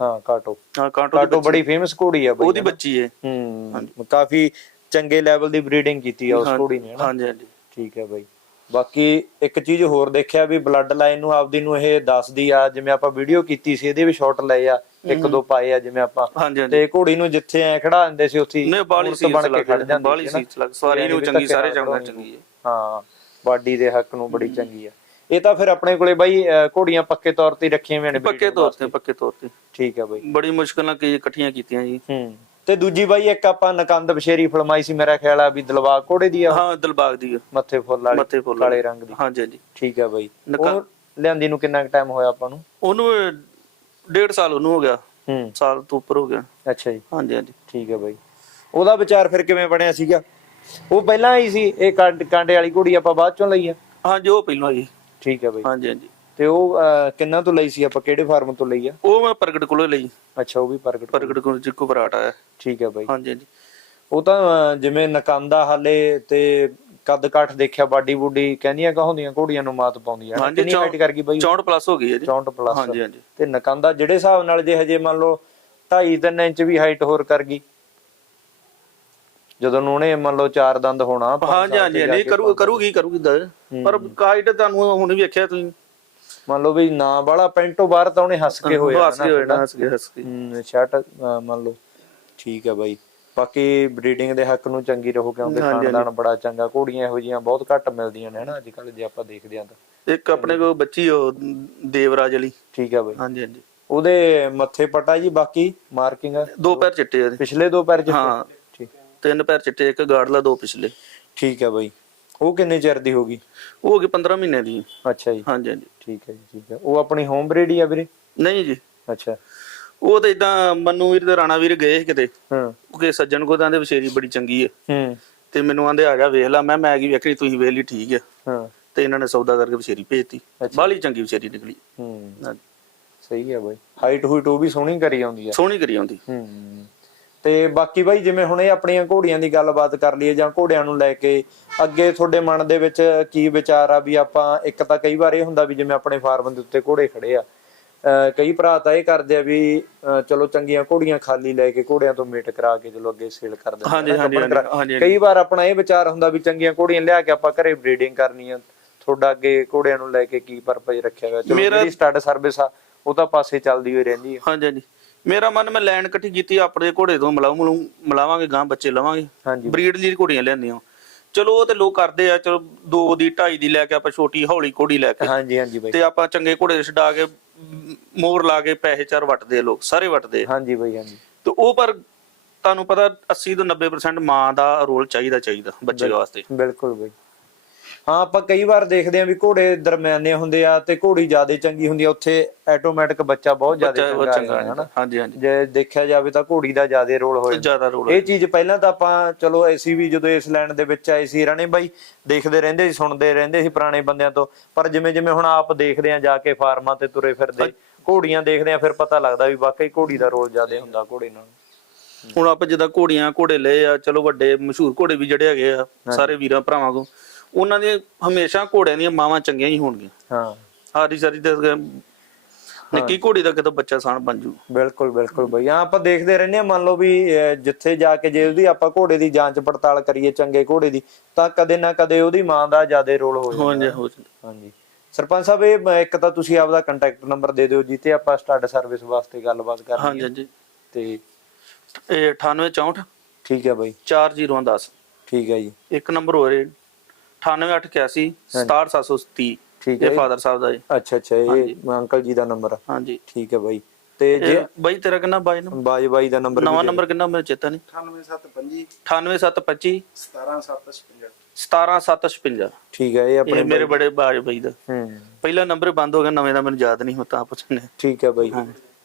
ਹਾਂ ਕਾਟੋ। ਹਾਂ ਕਾਂਟੋ ਬੜੀ ਫੇਮਸ ਘੋੜੀ ਆ ਬਾਈ ਉਹਦੀ ਬੱਚੀ ਹੈ। ਹੂੰ। ਕਾਫੀ ਚੰਗੇ ਲੈਵਲ ਦੀ ਬਰੀਡਿੰਗ ਕੀਤੀ ਆ ਉਸ ਘੋੜੀ ਨੇ ਹਨਾ? ਹਾਂਜੀ ਹਾਂਜੀ। ਠੀਕ ਹੈ ਬਾਈ। ਬਾਕੀ ਇੱਕ ਚੀਜ਼ ਹੋਰ ਦੇਖਿਆ ਵੀ ਬਲੱਡ ਲਾਈਨ ਨੂੰ ਆਪਦੀ ਨੂੰ ਇਹ ਦੱਸਦੀ ਆ ਜਿਵੇਂ ਆਪਾਂ ਵੀਡੀਓ ਕੀਤੀ ਸੀ ਇਹਦੇ ਵੀ ਸ਼ਾਟ ਲਏ ਆ ਇੱਕ ਦੋ ਪਾਏ ਆ ਜਿਵੇਂ ਆਪਾਂ। ਤੇ ਘੋੜੀ ਨੂੰ ਜਿੱਥੇ ਐ ਖੜਾ ਦਿੰਦੇ ਸੀ ਉੱਥੇ ਹੀ ਨੇ ਬਾਲੀ ਸੀਟ ਬਣ ਕੇ ਲੱਗ ਖੜ ਜਾਂਦੀ ਬਾਲੀ। ਸੀਟ ਲੱਗ ਸਵਾਰੀ ਨੂੰ ਚੰਗੀ ਸਾਰੇ ਚੰਗਾ। ਚੰਗੀ ਹੈ ਹਾਂ ਬਾਡੀ ਦੇ ਹੱਕ ਨੂੰ ਬੜੀ ਚੰਗੀ ਆ। ਇਹ ਤਾਂ ਫਿਰ ਆਪਣੇ ਕੋਲੇ ਬਾਈ ਘੋੜੀਆਂ ਪੱਕੇ ਤੌਰ ਤੇ ਰੱਖੀਆਂ ਹੋਈਆਂ ਨੇ ਪੱਕੇ ਤੌਰ। ਤੇ ਪੱਕੇ ਤੌਰ ਤੇ। ਠੀਕ ਹੈ ਬਾਈ। ਬੜੀ ਮੁਸ਼ਕਲ ਨਾਲ ਕਈ ਇਕੱਠੀਆਂ ਕੀਤੀਆਂ ਜੀ। ਹੂੰ। ਤੇ ਦੂਜੀ ਬਾਈ ਇੱਕ ਆਪਾਂ ਨਕੰਦ ਬਸ਼ੇਰੀ ਫਲਮਾਈ ਸੀ ਮੇਰਾ ਖਿਆਲ ਆ ਵੀ ਦਲਵਾਗ ਘੋੜੇ ਦੀ ਆ ਹਾਂ ਦਿਲਬਾਗ ਦੀ ਆ, ਮੱਥੇ ਫੁੱਲ ਵਾਲੀ ਮੱਥੇ ਫੁੱਲ ਕਾਲੇ ਵਾਲੀ। ਰੰਗ ਦੀ। ਹਾਂਜੀ ਹਾਂਜੀ। ਠੀਕ ਹੈ ਬਾਈ। ਉਹ ਲਿਆਂਦੀ ਨੂੰ ਕਿੰਨਾ ਟਾਈਮ ਹੋਇਆ ਆਪਾਂ ਨੂੰ? ਉਹਨੂੰ ਡੇਢ ਸਾਲ ਉਹਨੂੰ ਹੋ ਗਿਆ। ਹੂੰ। ਸਾਲ ਤੋਂ ਉੱਪਰ ਹੋ ਗਿਆ। ਅੱਛਾ ਜੀ। ਹਾਂਜੀ ਹਾਂਜੀ। ਠੀਕ ਹੈ ਬਾਈ। ਉਹਦਾ ਵਿਚਾਰ ਫਿਰ ਕਿਵੇਂ ਬਣਿਆ ਸੀਗਾ? ਉਹ ਪਹਿਲਾਂ ਆਈ ਸੀ ਇਹ ਕਾਂਡ- ਵਾਲੀ ਘੋੜੀ ਆਪਾਂ ਬਾਅਦ ਚੋਂ ਲਈ ਆ? ਹਾਂਜੀ ਉਹ ਪਹਿਲਾਂ ਆਈ ਠੀਕ ਹੈ ਬਾਈ। ਹਾਂਜੀ ਹਾਂਜੀ। ਤੇ ਉਹ ਅਹ, ਕਿੰਨਾ ਤੋਂ ਲਈ ਸੀ? ਆਪਾਂ ਕਿਹੜੇ ਫਾਰਮ ਤੋਂ ਲਈ ਆ? ਉਹ ਮੈਂ ਪ੍ਰਗਟ ਕੋਲੋਂ ਲਈ। ਅੱਛਾ ਉਹ ਵੀ ਪ੍ਰਗਟ ਪ੍ਰਗਟ ਕੋਲ ਜਿੱਕੋ ਬਰਾਟ ਆਇਆ। ਠੀਕ ਹੈ ਬਾਈ। ਹਾਂਜੀ ਹਾਂਜੀ। ਉਹ ਤਾਂ ਅਹ, ਜਿਵੇਂ ਨਕਾਂਦਾ ਹਾਲੇ ਤੇ ਕੱਦ ਕਾਠ ਦੇਖਿਆ ਬਾਡੀ ਬੁੱਡੀ ਕਹਿੰਦੀਆਂ ਕਹੋਂਦੀਆਂ ਘੋੜੀਆਂ ਨੂੰ ਮਾਤ ਪਾਉਂਦੀਆਂ ਹਾਂਜੀ, ਕਿੰਨੀ ਹਾਈਟ ਕਰ ਗਈ ਬਾਈ? 64 ਪਲੱਸ ਹੋ ਗਈ ਹੈ ਜੀ। 64 ਪਲੱਸ ਹਾਂਜੀ ਹਾਂਜੀ। ਤੇ ਨਕਾਂਦਾ ਜਿਹੜੇ ਹਿਸਾਬ ਨਾਲ ਜੇ ਹਜੇ ਮੰਨ ਲਓ 2.5 3 ਇੰਚ ਵੀ ਹਾਈਟ ਹੋਰ ਕਰ ਗਈ। ਜਦੋਂ ਨੂੰ ਉਹਨੇ ਮੰਨ ਲਓ ਚਾਰ ਦੰਦ ਹੋਣਾ ਪੰਜ ਹਾਂਜੀ ਸਾਲ ਹਾਂਜੀ ਤੇ ਜਾ ਨਹੀਂ ਕੇ ਕਰੂ ਕਰੂਗੀ ਕਰੂਗੀ ਪਰ ਕਾਈਟ ਤੁਹਾਨੂੰ ਹੁਣ ਵੇਖਿਆ ਤੁਸੀਂ। ਮੰਨ ਲਓ ਵੀ ਨਾ ਬਾਲਾ ਪੈਂਟੋ ਬਾਹਰ ਤਾਂ ਉਹਨੇ ਹੱਸ ਕੇ ਹੋਇਆ ਹੱਸ ਕੇ ਹੋਇਆ ਹੱਸ ਕੇ ਹੱਸ ਕੇ ਹੂੰ ਸ਼ਰਟ ਮੰਨ ਲਓ। ਠੀਕ ਹੈ ਬਾਈ। ਬਾਕੀ ਬਰੀਡਿੰਗ ਦੇ ਹੱਕ ਨੂੰ ਚੰਗੀ ਰਹੋ ਕਿਉਂਕਿ ਖਾਨਦਾਨ ਬੜਾ ਚੰਗਾ ਘੋੜੀਆਂ ਇਹੋ ਜੀਆਂ ਬਹੁਤ ਘੱਟ ਮਿਲਦੀਆਂ ਨੇ ਹਨਾ ਅੱਜ ਕੱਲ ਜੇ ਆਪਾਂ ਦੇਖਦੇ ਆਂ ਤਾਂ। ਇੱਕ ਆਪਣੇ ਕੋਲ ਬੱਚੀ ਉਹ ਦੇਵਰਾਜ ਵਾਲੀ। ਠੀਕ ਹੈ ਬਾਈ। ਹਾਂਜੀ ਹਾਂਜੀ। ਉਹਦੇ ਮੱਥੇ ਪਟਾ ਜੀ ਬਾਕੀ ਮਾਰਕਿੰਗ ਦੋ ਪੈਰ ਚਿੱਟੇ ਉਹਦੇ। ਪਿਛਲੇ ਦੋ ਪੈਰ ਚਿੱਟੇ? ਹਾਂ। ਠੀਕ। ਤਿੰਨ ਪੈਰ ਚਿੱਟੇ ਇੱਕ ਗਾੜਲਾ ਦੋ ਪਿਛਲੇ। ਠੀਕ ਹੈ ਬਾਈ। ਉਹ ਕਿੰਨੇ ਚਿਰ ਦੀ ਹੋਗੀ ਉਹ ਹੋ ਗਏ 15 ਮਹੀਨੇ ਦੀ। ਅੱਛਾ ਜੀ। ਹਾਂਜੀ ਹਾਂਜੀ। ਠੀਕ ਹੈ ਜੀ ਠੀਕ ਹੈ। ਉਹ ਆਪਣੀ ਹੋਮ ਬਰੀਡ ਹੀ ਆ ਵੀਰੇ? ਨਹੀਂ ਜੀ। ਅੱਛਾ। ਉਹ ਤਾਂ ਇਦਾਂ ਮੰਨੂ ਵੀਰ ਤੇ ਰਾਣਾ ਵੀਰ ਗਏ ਸੀ ਕਿਤੇ। ਹਾਂ। ਕਿ ਸੱਜਣ ਕੋਦਾਂ ਦੇ ਵਿਸ਼ੇਰੀ ਬੜੀ ਚੰਗੀ ਹੈ ਹੂੰ। ਤੇ ਮੈਨੂੰ ਆਂਦੇ ਆ ਜਾ ਵੇਖ ਲੈ। ਮੈਂ ਮੈਂ ਕੀ ਵੇਖਣੀ ਤੁਸੀਂ ਵੇਖ ਲਈ ਠੀਕ ਹੈ ਹਾਂ। ਤੇ ਇਹਨਾਂ ਨੇ ਸੌਦਾ ਕਰਕੇ ਵਿਸ਼ੇਰੀ ਭੇਜਤੀ। ਬਾਹਲੀ ਚੰਗੀ ਵਿਸ਼ੇਰੀ ਨਿਕਲੀ। ਹੂੰ। ਸਹੀ ਹੈ ਬਾਈ। ਹਾਈਟ ਹੂਟ ਉਹ ਵੀ ਸੋਹਣੀ ਕਰੀ ਆਉਂਦੀ ਆ। ਸੋਹਣੀ ਕਰੀ ਆਉਂਦੀ। ਹੂੰ। ਤੇ ਬਾਕੀ ਬਾਈ ਜਿਵੇਂ ਹੁਣ ਇਹ ਆਪਣੀਆਂ ਘੋੜੀਆਂ ਦੀ ਗੱਲਬਾਤ ਕਰ ਲਈਏ ਜਾਂ ਘੋੜਿਆਂ ਨੂੰ ਲੈ ਕੇ ਅੱਗੇ ਤੁਹਾਡੇ ਮਨ ਦੇ ਵਿੱਚ ਕੀ ਵਿਚਾਰ ਆ ਵੀ ਆਪਾਂ ਇੱਕ ਤਾਂ ਕਈ ਵਾਰ ਇਹ ਹੁੰਦਾ ਵੀ ਜਿਵੇਂ ਆਪਣੇ ਫਾਰਮ ਦੇ ਉੱਤੇ ਘੋੜੇ ਖੜੇ ਆ ਕਈ ਭਰਾ ਤਾਂ ਇਹ ਕਰਦੇ ਆ ਵੀ ਚਲੋ ਚੰਗੀਆਂ ਘੋੜੀਆਂ ਖਾਲੀ ਲੈ ਕੇ ਘੋੜਿਆਂ ਤੋਂ ਮੇਟ ਕਰਾ ਕੇ ਚਲੋ ਅੱਗੇ ਸੇਲ ਕਰ ਦਿੰਦੇ ਹਾਂਜੀ। ਕਈ ਵਾਰ ਆਪਣਾ ਇਹ ਵਿਚਾਰ ਹੁੰਦਾ ਵੀ ਚੰਗੀਆਂ ਘੋੜੀਆਂ ਲਿਆ ਕੇ ਆਪਾਂ ਘਰੇ ਬਰੀਡਿੰਗ ਕਰਨੀ ਆ ਤੁਹਾਡਾ ਅੱਗੇ ਘੋੜਿਆਂ ਨੂੰ ਲੈ ਕੇ ਕੀ ਪਰਪਸ ਰੱਖਿਆ ਹੋਇਆ ਚਲੋ ਮੇਰਾ- ਜਿਹੜੀ ਸਟੱਡ ਸਰਵਿਸ ਆ ਉਹ ਤਾਂ ਪਾਸੇ ਚੱਲਦੀ ਹੋਈ ਰਹਿੰਦੀ ਆ ਹਾਂਜੀ ਹਾਂਜੀ ਮੇਰਾ ਮਨ ਮੈਂ ਲੈਣ ਇਕੱਠੀ ਕੀਤੀ ਆਪਣੇ ਘੋੜੇ ਤੋਂ ਮਲਾਉ ਮਲੂ ਮਿਲਾਵਾਂਗੇ ਗਾਂ ਬੱਚੇ ਲਵਾਂਗੇ। ਬਰੀਡ ਲਈ ਘੋੜੀਆਂ ਲੈਂਦੀਆਂ ਚਲੋ ਉਹ ਤੇ ਲੋਕ ਕਰਦੇ ਆ ਚਲੋ ਦੋ ਦੀ ਢਾਈ ਦੀ ਲੈ ਕੇ ਆਪਾਂ ਛੋਟੀ ਹੌਲੀ ਘੋੜੀ ਲੈ ਕੇ। ਹਾਂਜੀ ਹਾਂਜੀ ਬਾਈ। ਤੇ ਆਪਾਂ ਚੰਗੇ ਘੋੜੇ ਛਡਾ ਕੇ ਮ, ਮੋਹਰ ਲਾ ਕੇ ਪੈਸੇ ਚਾਰ ਵਟਦੇ ਲੋਕ ਸਾਰੇ ਵਟਦੇ। ਹਾਂਜੀ ਬਾਈ ਹਾਂਜੀ। ਤੇ ਉਹ ਪਰ ਤੁਹਾਨੂੰ ਪਤਾ 80 ਤੋਂ 90% ਮਾਂ ਦਾ ਰੋਲ ਚਾਹੀਦਾ ਚਾਹੀਦਾ ਬੱਚੇ ਵਾਸਤੇ। ਬਿਲਕੁਲ ਬਈ। ਹਾਂ ਆਪਾਂ ਕਈ ਵਾਰ ਦੇਖਦੇ ਆਂ ਵੀ ਘੋੜੇ ਦਰਮਿਆਨੇ ਹੁੰਦੇ ਆ ਤੇ ਘੋੜੀ ਜ਼ਿਆਦਾ ਚੰਗੀ ਹੁੰਦੀ ਆ ਉੱਥੇ ਆਟੋਮੈਟਿਕ ਬੱਚਾ ਬਹੁਤ ਜ਼ਿਆਦਾ ਚੰਗਾ ਹੈ ਹਨਾ? ਹਾਂਜੀ ਹਾਂਜੀ। ਜੇ ਦੇਖਿਆ ਜਾਵੇ ਤਾਂ ਘੋੜੀ ਦਾ ਜ਼ਿਆਦਾ ਰੋਲ ਹੋਇਆ ਜ਼ਿਆਦਾ ਰੋਲ ਇਹ ਚੀਜ਼ ਪਹਿਲਾਂ ਤਾਂ ਆਪਾਂ ਚਲੋ ਅਸੀਂ ਵੀ ਜਦੋਂ ਇਸ ਲਾਈਨ ਦੇ ਵਿੱਚ ਆਏ ਸੀ ਰਣੇ ਬਾਈ ਦੇਖਦੇ ਰਹਿੰਦੇ ਸੀ ਸੁਣਦੇ ਰਹਿੰਦੇ ਸੀ ਪੁਰਾਣੇ ਬੰਦਿਆਂ ਤੋਂ ਪਰ ਜਿਵੇਂ ਜਿਵੇਂ ਹੁਣ ਆਪ ਦੇਖਦੇ ਆਂ ਜਾ ਕੇ ਫਾਰਮਾਂ ਤੇ ਤੁਰੇ ਫਿਰਦੇ ਘੋੜੀਆਂ ਦੇਖਦੇ ਆਂ ਫਿਰ ਪਤਾ ਲੱਗਦਾ ਵੀ ਵਾਕਈ ਘੋੜੀ ਦਾ ਰੋਲ ਜ਼ਿਆਦਾ ਹੁੰਦਾ ਘੋੜੇ ਨਾਲ। ਹੁਣ ਆਪਾਂ ਜਿੱਦਾਂ ਘੋੜੀਆਂ ਘੋੜੇ ਲਏ ਆ ਚਲੋ ਵੱਡੇ ਮਸ਼ਹੂਰ ਘੋੜੇ ਵੀ ਜਿਹੜੇ ਹੈਗੇ ਆ ਸਾਰੇ ਵੀਰਾਂ ਭਰਾਵਾਂ ਕੋ ਉਹਨਾਂ ਦੇ ਹਮੇਸ਼ਾ ਘੋੜਿਆਂ ਦੀਆਂ ਮਾਵਾਂ ਚੰਗੀਆਂ ਹੀ ਹੋਣਗੀਆਂ। ਹਾਂ। ਸਾਰੀ ਸਾਰੀ ਤੇ ਨਿੱਕੀ ਘੋੜੀ ਦਾ ਕਿਤੋਂ ਬੱਚਾ ਸਾਣ ਬਣ ਜੂ। ਬਿਲਕੁਲ ਬਿਲਕੁਲ ਬਈ। ਹਾਂ ਆਪਾਂ ਦੇਖਦੇ ਰਹਿੰਦੇ ਹਾਂ। ਮੰਨ ਲਓ ਵੀ ਜਿੱਥੇ ਜਾ ਕੇ ਜੇ ਉਹਦੀ ਆਪਾਂ ਘੋੜੇ ਦੀ ਜਾਂਚ ਪੜਤਾਲ ਕਰੀਏ ਚੰਗੇ ਘੋੜੇ ਦੀ ਤਾਂ ਕਦੇ ਨਾ ਕਦੇ ਉਹਦੀ ਮਾਂ ਦਾ ਜ਼ਿਆਦਾ ਰੋਲ ਹੋ ਜਾਂਦਾ। ਹੋ ਜਾ ਹੋ ਜਾਂਦਾ। ਹਾਂਜੀ। ਸਰਪੰਚ ਸਾਹਿਬ ਇਹ ਇੱਕ ਤਾਂ ਤੁਸੀਂ ਆਪਦਾ ਕੰਟੈਕਟ ਨੰਬਰ ਦੇ ਦਿਓ ਜਿੱਤੇ ਆਪਾਂ ਸਟੱਡ ਸਰਵਿਸ ਵਾਸਤੇ ਗੱਲਬਾਤ ਕਰ ਹਾਂਜੀ ਲਈਏ। ਹਾਂਜੀ ਤੇ ਇਹ 98 64 ਠੀਕ ਹੈ ਬਾਈ। 4010 ਠੀਕ ਹੈ ਜੀ। ਇੱਕ ਨੰਬਰ ਹੋ। ਰਿਹਾ 9881 67730 ਠੀਕ ਹੈ ਇਹ ਫਾਦਰ ਸਾਹਿਬ ਦਾ ਜੀ। ਅੱਛਾ ਅੱਛਾ ਇਹ ਅੰਕਲ ਜੀ ਦਾ ਨੰਬਰ ਆ। ਹਾਂਜੀ। ਠੀਕ ਹੈ ਬਾਈ। ਤੇ ਜੇ ਇਹ ਬਾਈ ਤੇਰਾ ਕਿੰਨਾ ਬਾਈ ਨੂੰ ਬਾਜ ਬਾਈ ਦਾ ਨੰਬਰ ਨਵਾਂ ਨੰਬਰ ਕਿੰਨਾ ਮੈਨੂੰ ਚੇਤਾ ਨਹੀਂ? 98725 98725 17756 17756 ਠੀਕ ਹੈ ਇਹ ਇਹ ਆਪਣੇ ਮੇਰੇ ਬੜੇ ਬਾਜ ਬਾਈ ਦਾ। ਹੂੰ। ਪਹਿਲਾ ਨੰਬਰ ਬੰਦ ਹੋ ਗਿਆ ਨਵੇਂ ਦਾ ਮੈਨੂੰ ਯਾਦ ਨਹੀਂ ਹੁੰਦਾ ਪੁੱਛਣੇ ਠੀਕ ਹੈ ਬਾਈ।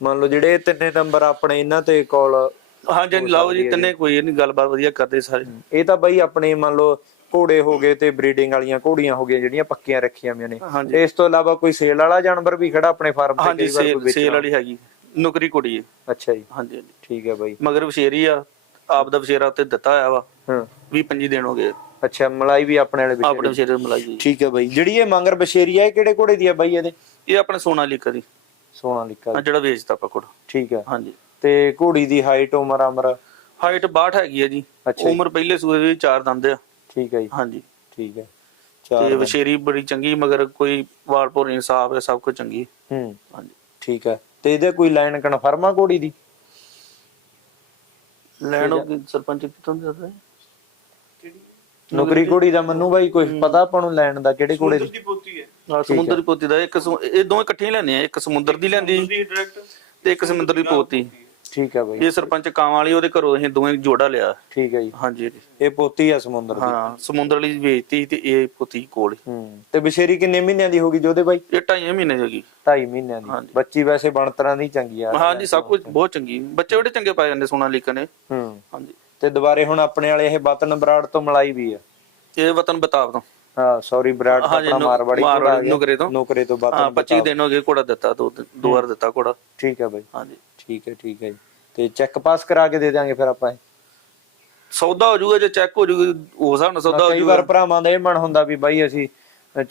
ਮੰਨ ਲਓ ਜਿਹੜੇ ਇਹ ਤਿੰਨੇ ਨੰਬਰ ਆਪਣੇ ਇਹਨਾਂ ਤੇ ਕਾਲ ਹਾਂਜੀ ਹਾਂਜੀ, ਲਾਓ ਜੀ ਤਿੰਨੇ ਕੋਈ ਨਹੀਂ ਗੱਲਬਾਤ ਵਧੀਆ ਕਰਦੇ ਸਾਰੇ। ਇਹ ਤਾਂ ਬਾਈ ਆਪਣੇ ਮੰਨ ਲਓ ਘੋੜੇ ਹੋ ਗਏ ਤੇ ਬਰੀਡਿੰਗ ਵਾਲੀਆਂ ਘੋੜੀਆਂ ਹੋ ਗਈਆਂ ਜਿਹੜੀਆਂ ਪੱਕੀਆਂ ਰੱਖੀਆਂ ਹੋਈਆਂ ਨੇ। ਤੇ ਇਸ ਤੋਂ ਇਲਾਵਾ ਕੋਈ ਸੇਲ ਵਾਲਾ ਜਾਨਵਰ ਵੀ ਖੜਾ ਆਪਣੇ ਫਾਰਮ ਤੇ ਕਈ ਵਾਰ ਕੋਈ ਸੇਲ ਵੇਚਣ। ਸੇਲ ਵਾਲੀ ਹੈਗੀ ਨੁਕਰੀ ਕੁੜੀ ਹੈ। ਅੱਛਾ ਜੀ। ਹਾਂਜੀ ਹਾਂਜੀ। ਠੀਕ ਹੈ ਬਾਈ। ਮਗਰ ਵਸ਼ੇਰੀ ਆ ਆਪ ਦਾ ਵਸ਼ੇਰਾ ਉੱਤੇ ਦਿੱਤਾ ਹੋਇਆ ਵਾ। ਹਾਂ। 20 25 ਦਿਨ ਹੋ ਗਏ। ਅੱਛਾ ਮਲਾਈ ਵੀ ਆਪਣੇ ਵਾਲੇ ਵਿੱਚ ਆਪਣੇ ਵਸ਼ੇਰੇ ਮਿਲਾਈ ਜੀ ਠੀਕ ਹੈ ਬਾਈ। ਜਿਹੜੀ ਇਹ ਮੰਗਰ ਬਸ਼ੇਰੀ ਹੈ ਇਹ ਕਿਹੜੇ ਘੋੜੇ ਦੀ ਹੈ ਬਾਈ ਇਹਦੇ? ਇਹ ਆਪਣੇ ਸੋਨਾਲੀਕਾ ਦੀ। ਸੋਨਾ ਲਿਖਾ ਆ ਜਿਹੜਾ ਵੇਚਦਾ ਪਕੜ ਠੀਕ ਹੈ। ਹਾਂਜੀ। ਤੇ ਘੋੜੀ ਦੀ ਹਾਈਟ ਉਮਰ ਅਮਰ ਹਾਈਟ 62 ਹੈਗੀ ਹੈ ਜੀ। ਉਮਰ ਪਹਿਲੇ ਸੂਏ ਦੀ ਚਾਰ ਦੰਦ ਆ। ਠੀਕ ਹੈ ਜੀ। ਹਾਂਜੀ। ਠੀਕ ਹੈ। ਤੇ ਚਾਰ ਵਸ਼ੇਰੀ ਬੜੀ ਚੰਗੀ ਮਗਰ ਕੋਈ ਵਾਲ ਭੋਰ ਨਹੀਂ ਸਾਫ਼ ਹੈ ਸਭ ਕੁਝ ਚੰਗੀ ਹੂੰ। ਹਾਂਜੀ। ਠੀਕ ਹੈ। ਤੇ ਇਹਦੇ ਕੋਈ ਲਾਈਨ ਕਨਫਰਮ ਆ ਘੋੜੀ ਦੀ? ਲੈਣੋ ਸਰਪੰਚ ਕਿੱਥੋਂ ਦੇ ਦੱਸਦਾ ਨੌਕਰੀ ਘੋੜੀ ਦਾ ਮੰਨੂ ਬਾਈ ਕੋਈ ਪਤਾ ਆਪਾਂ ਨੂੰ ਲੈਣ ਦਾ ਕਿਹੜੇ ਘੋੜੇ ਦੀ ਆ ਸਮੁੰਦਰ ਦੀ ਪੋਤੀ ਦਾ ਇੱਕ ਸਮੁ- ਇਹ ਦੋਵੇਂ ਇਕੱਠੀਆਂ ਲੈਣੇ ਆ ਇੱਕ ਸਮੁੰਦਰ ਦੀ ਲੈਂਦੀ ਤੇ ਇੱਕ ਸਮੁੰਦਰ ਦੀ ਪੋਤੀ। ਠੀਕ ਹੈ ਬਾਈ। ਇਹ ਸਰਪੰਚ ਕਾਂ ਵਾਲੀ ਉਹਦੇ ਘਰੋਂ ਅਸੀਂ ਦੋਵੇਂ ਜੋੜਾ ਲਿਆ। ਠੀਕ ਹੈ ਜੀ। ਹਾਂਜੀ। ਇਹ ਪੋਤੀ ਆ ਸਮੁੰਦਰ ਦੀ। ਹਾਂ ਸਮੁੰਦਰ ਵਾਲੀ ਵੇਚਤੀ ਤੇ ਇਹ ਪੋਤੀ ਕੋਲ ਹੀ। ਤੇ ਬਸ਼ੇਰੀ ਕਿੰਨੇ ਮਹੀਨਿਆਂ ਦੀ ਹੋਗੀ ਜੋਦੇ ਬਾਈ? ਇਹ ਢਾਈ ਮਹੀਨੇ ਜੋਗੀ 2.5 ਮਹੀਨਿਆਂ ਦੀ। ਬੱਚੀ ਵੈਸੇ ਬਣਤਰਾਂ ਦੀ ਚੰਗੀ ਆ। ਹਾਂਜੀ ਸਭ ਕੁਝ ਬਹੁਤ ਚੰਗੀ। ਬੱਚੇ ਬੜੇ ਚੰਗੇ ਪਾਏ ਜਾਂਦੇ ਸੋਨਾ ਲੀਕਾ ਨੇ ਹੂੰ। ਹਾਂਜੀ। ਤੇ ਦੁਬਾਰੇ ਹੁਣ ਆਪਣੇ ਵਾਲੇ ਇਹ ਬਤਨ ਬਰਾੜ ਤੋਂ ਮਲਾਈ ਵੀ ਆ। ਇਹ ਵਤਨ ਬਤਾਬ ਤੋਂ। ਸੌਰੀ ਬਰਾੜ ਆਪਣਾ ਨੁ- ਮਾਰਵਾੜੀ ਘੋੜਾ ਆ ਮਾਰਵਾੜੀ, ਗਿਆ। ਨੁਕਰੇ ਤੋਂ। ਨੁਕਰੇ ਤੋਂ ਹਾਂ ਬਤਨ 25 ਦਿਨ ਹੋ ਗਏ ਘੋੜਾ ਦਿੱਤਾ ਦੋ ਦੋ ਵਾਰ ਦਿੱਤਾ ਘੋੜਾ। ਠੀਕ ਹੈ ਬਾਈ। ਹਾਂਜੀ ਠੀਕ ਹੈ ਠੀਕ ਹੈ ਜੀ। ਤੇ ਚੈੱਕ ਪਾਸ ਕਰਾ ਕੇ ਦੇ ਦਿਆਂਗੇ ਫਿਰ ਆਪਾਂ। ਸੌਦਾ ਹੋ ਜਾਊਗਾ ਜੇ ਚੈੱਕ ਹੋ ਜਾਊਗਾ ਉਹ ਹਿਸਾਬ ਨਾਲ ਸੌਦਾ ਹੋ ਕਈ ਵਾਰ ਜਾਊਗਾ ਭਰਾਵਾਂ ਦਾ ਇਹ ਮਨ ਹੁੰਦਾ ਵੀ ਬਾਈ ਅਸੀਂ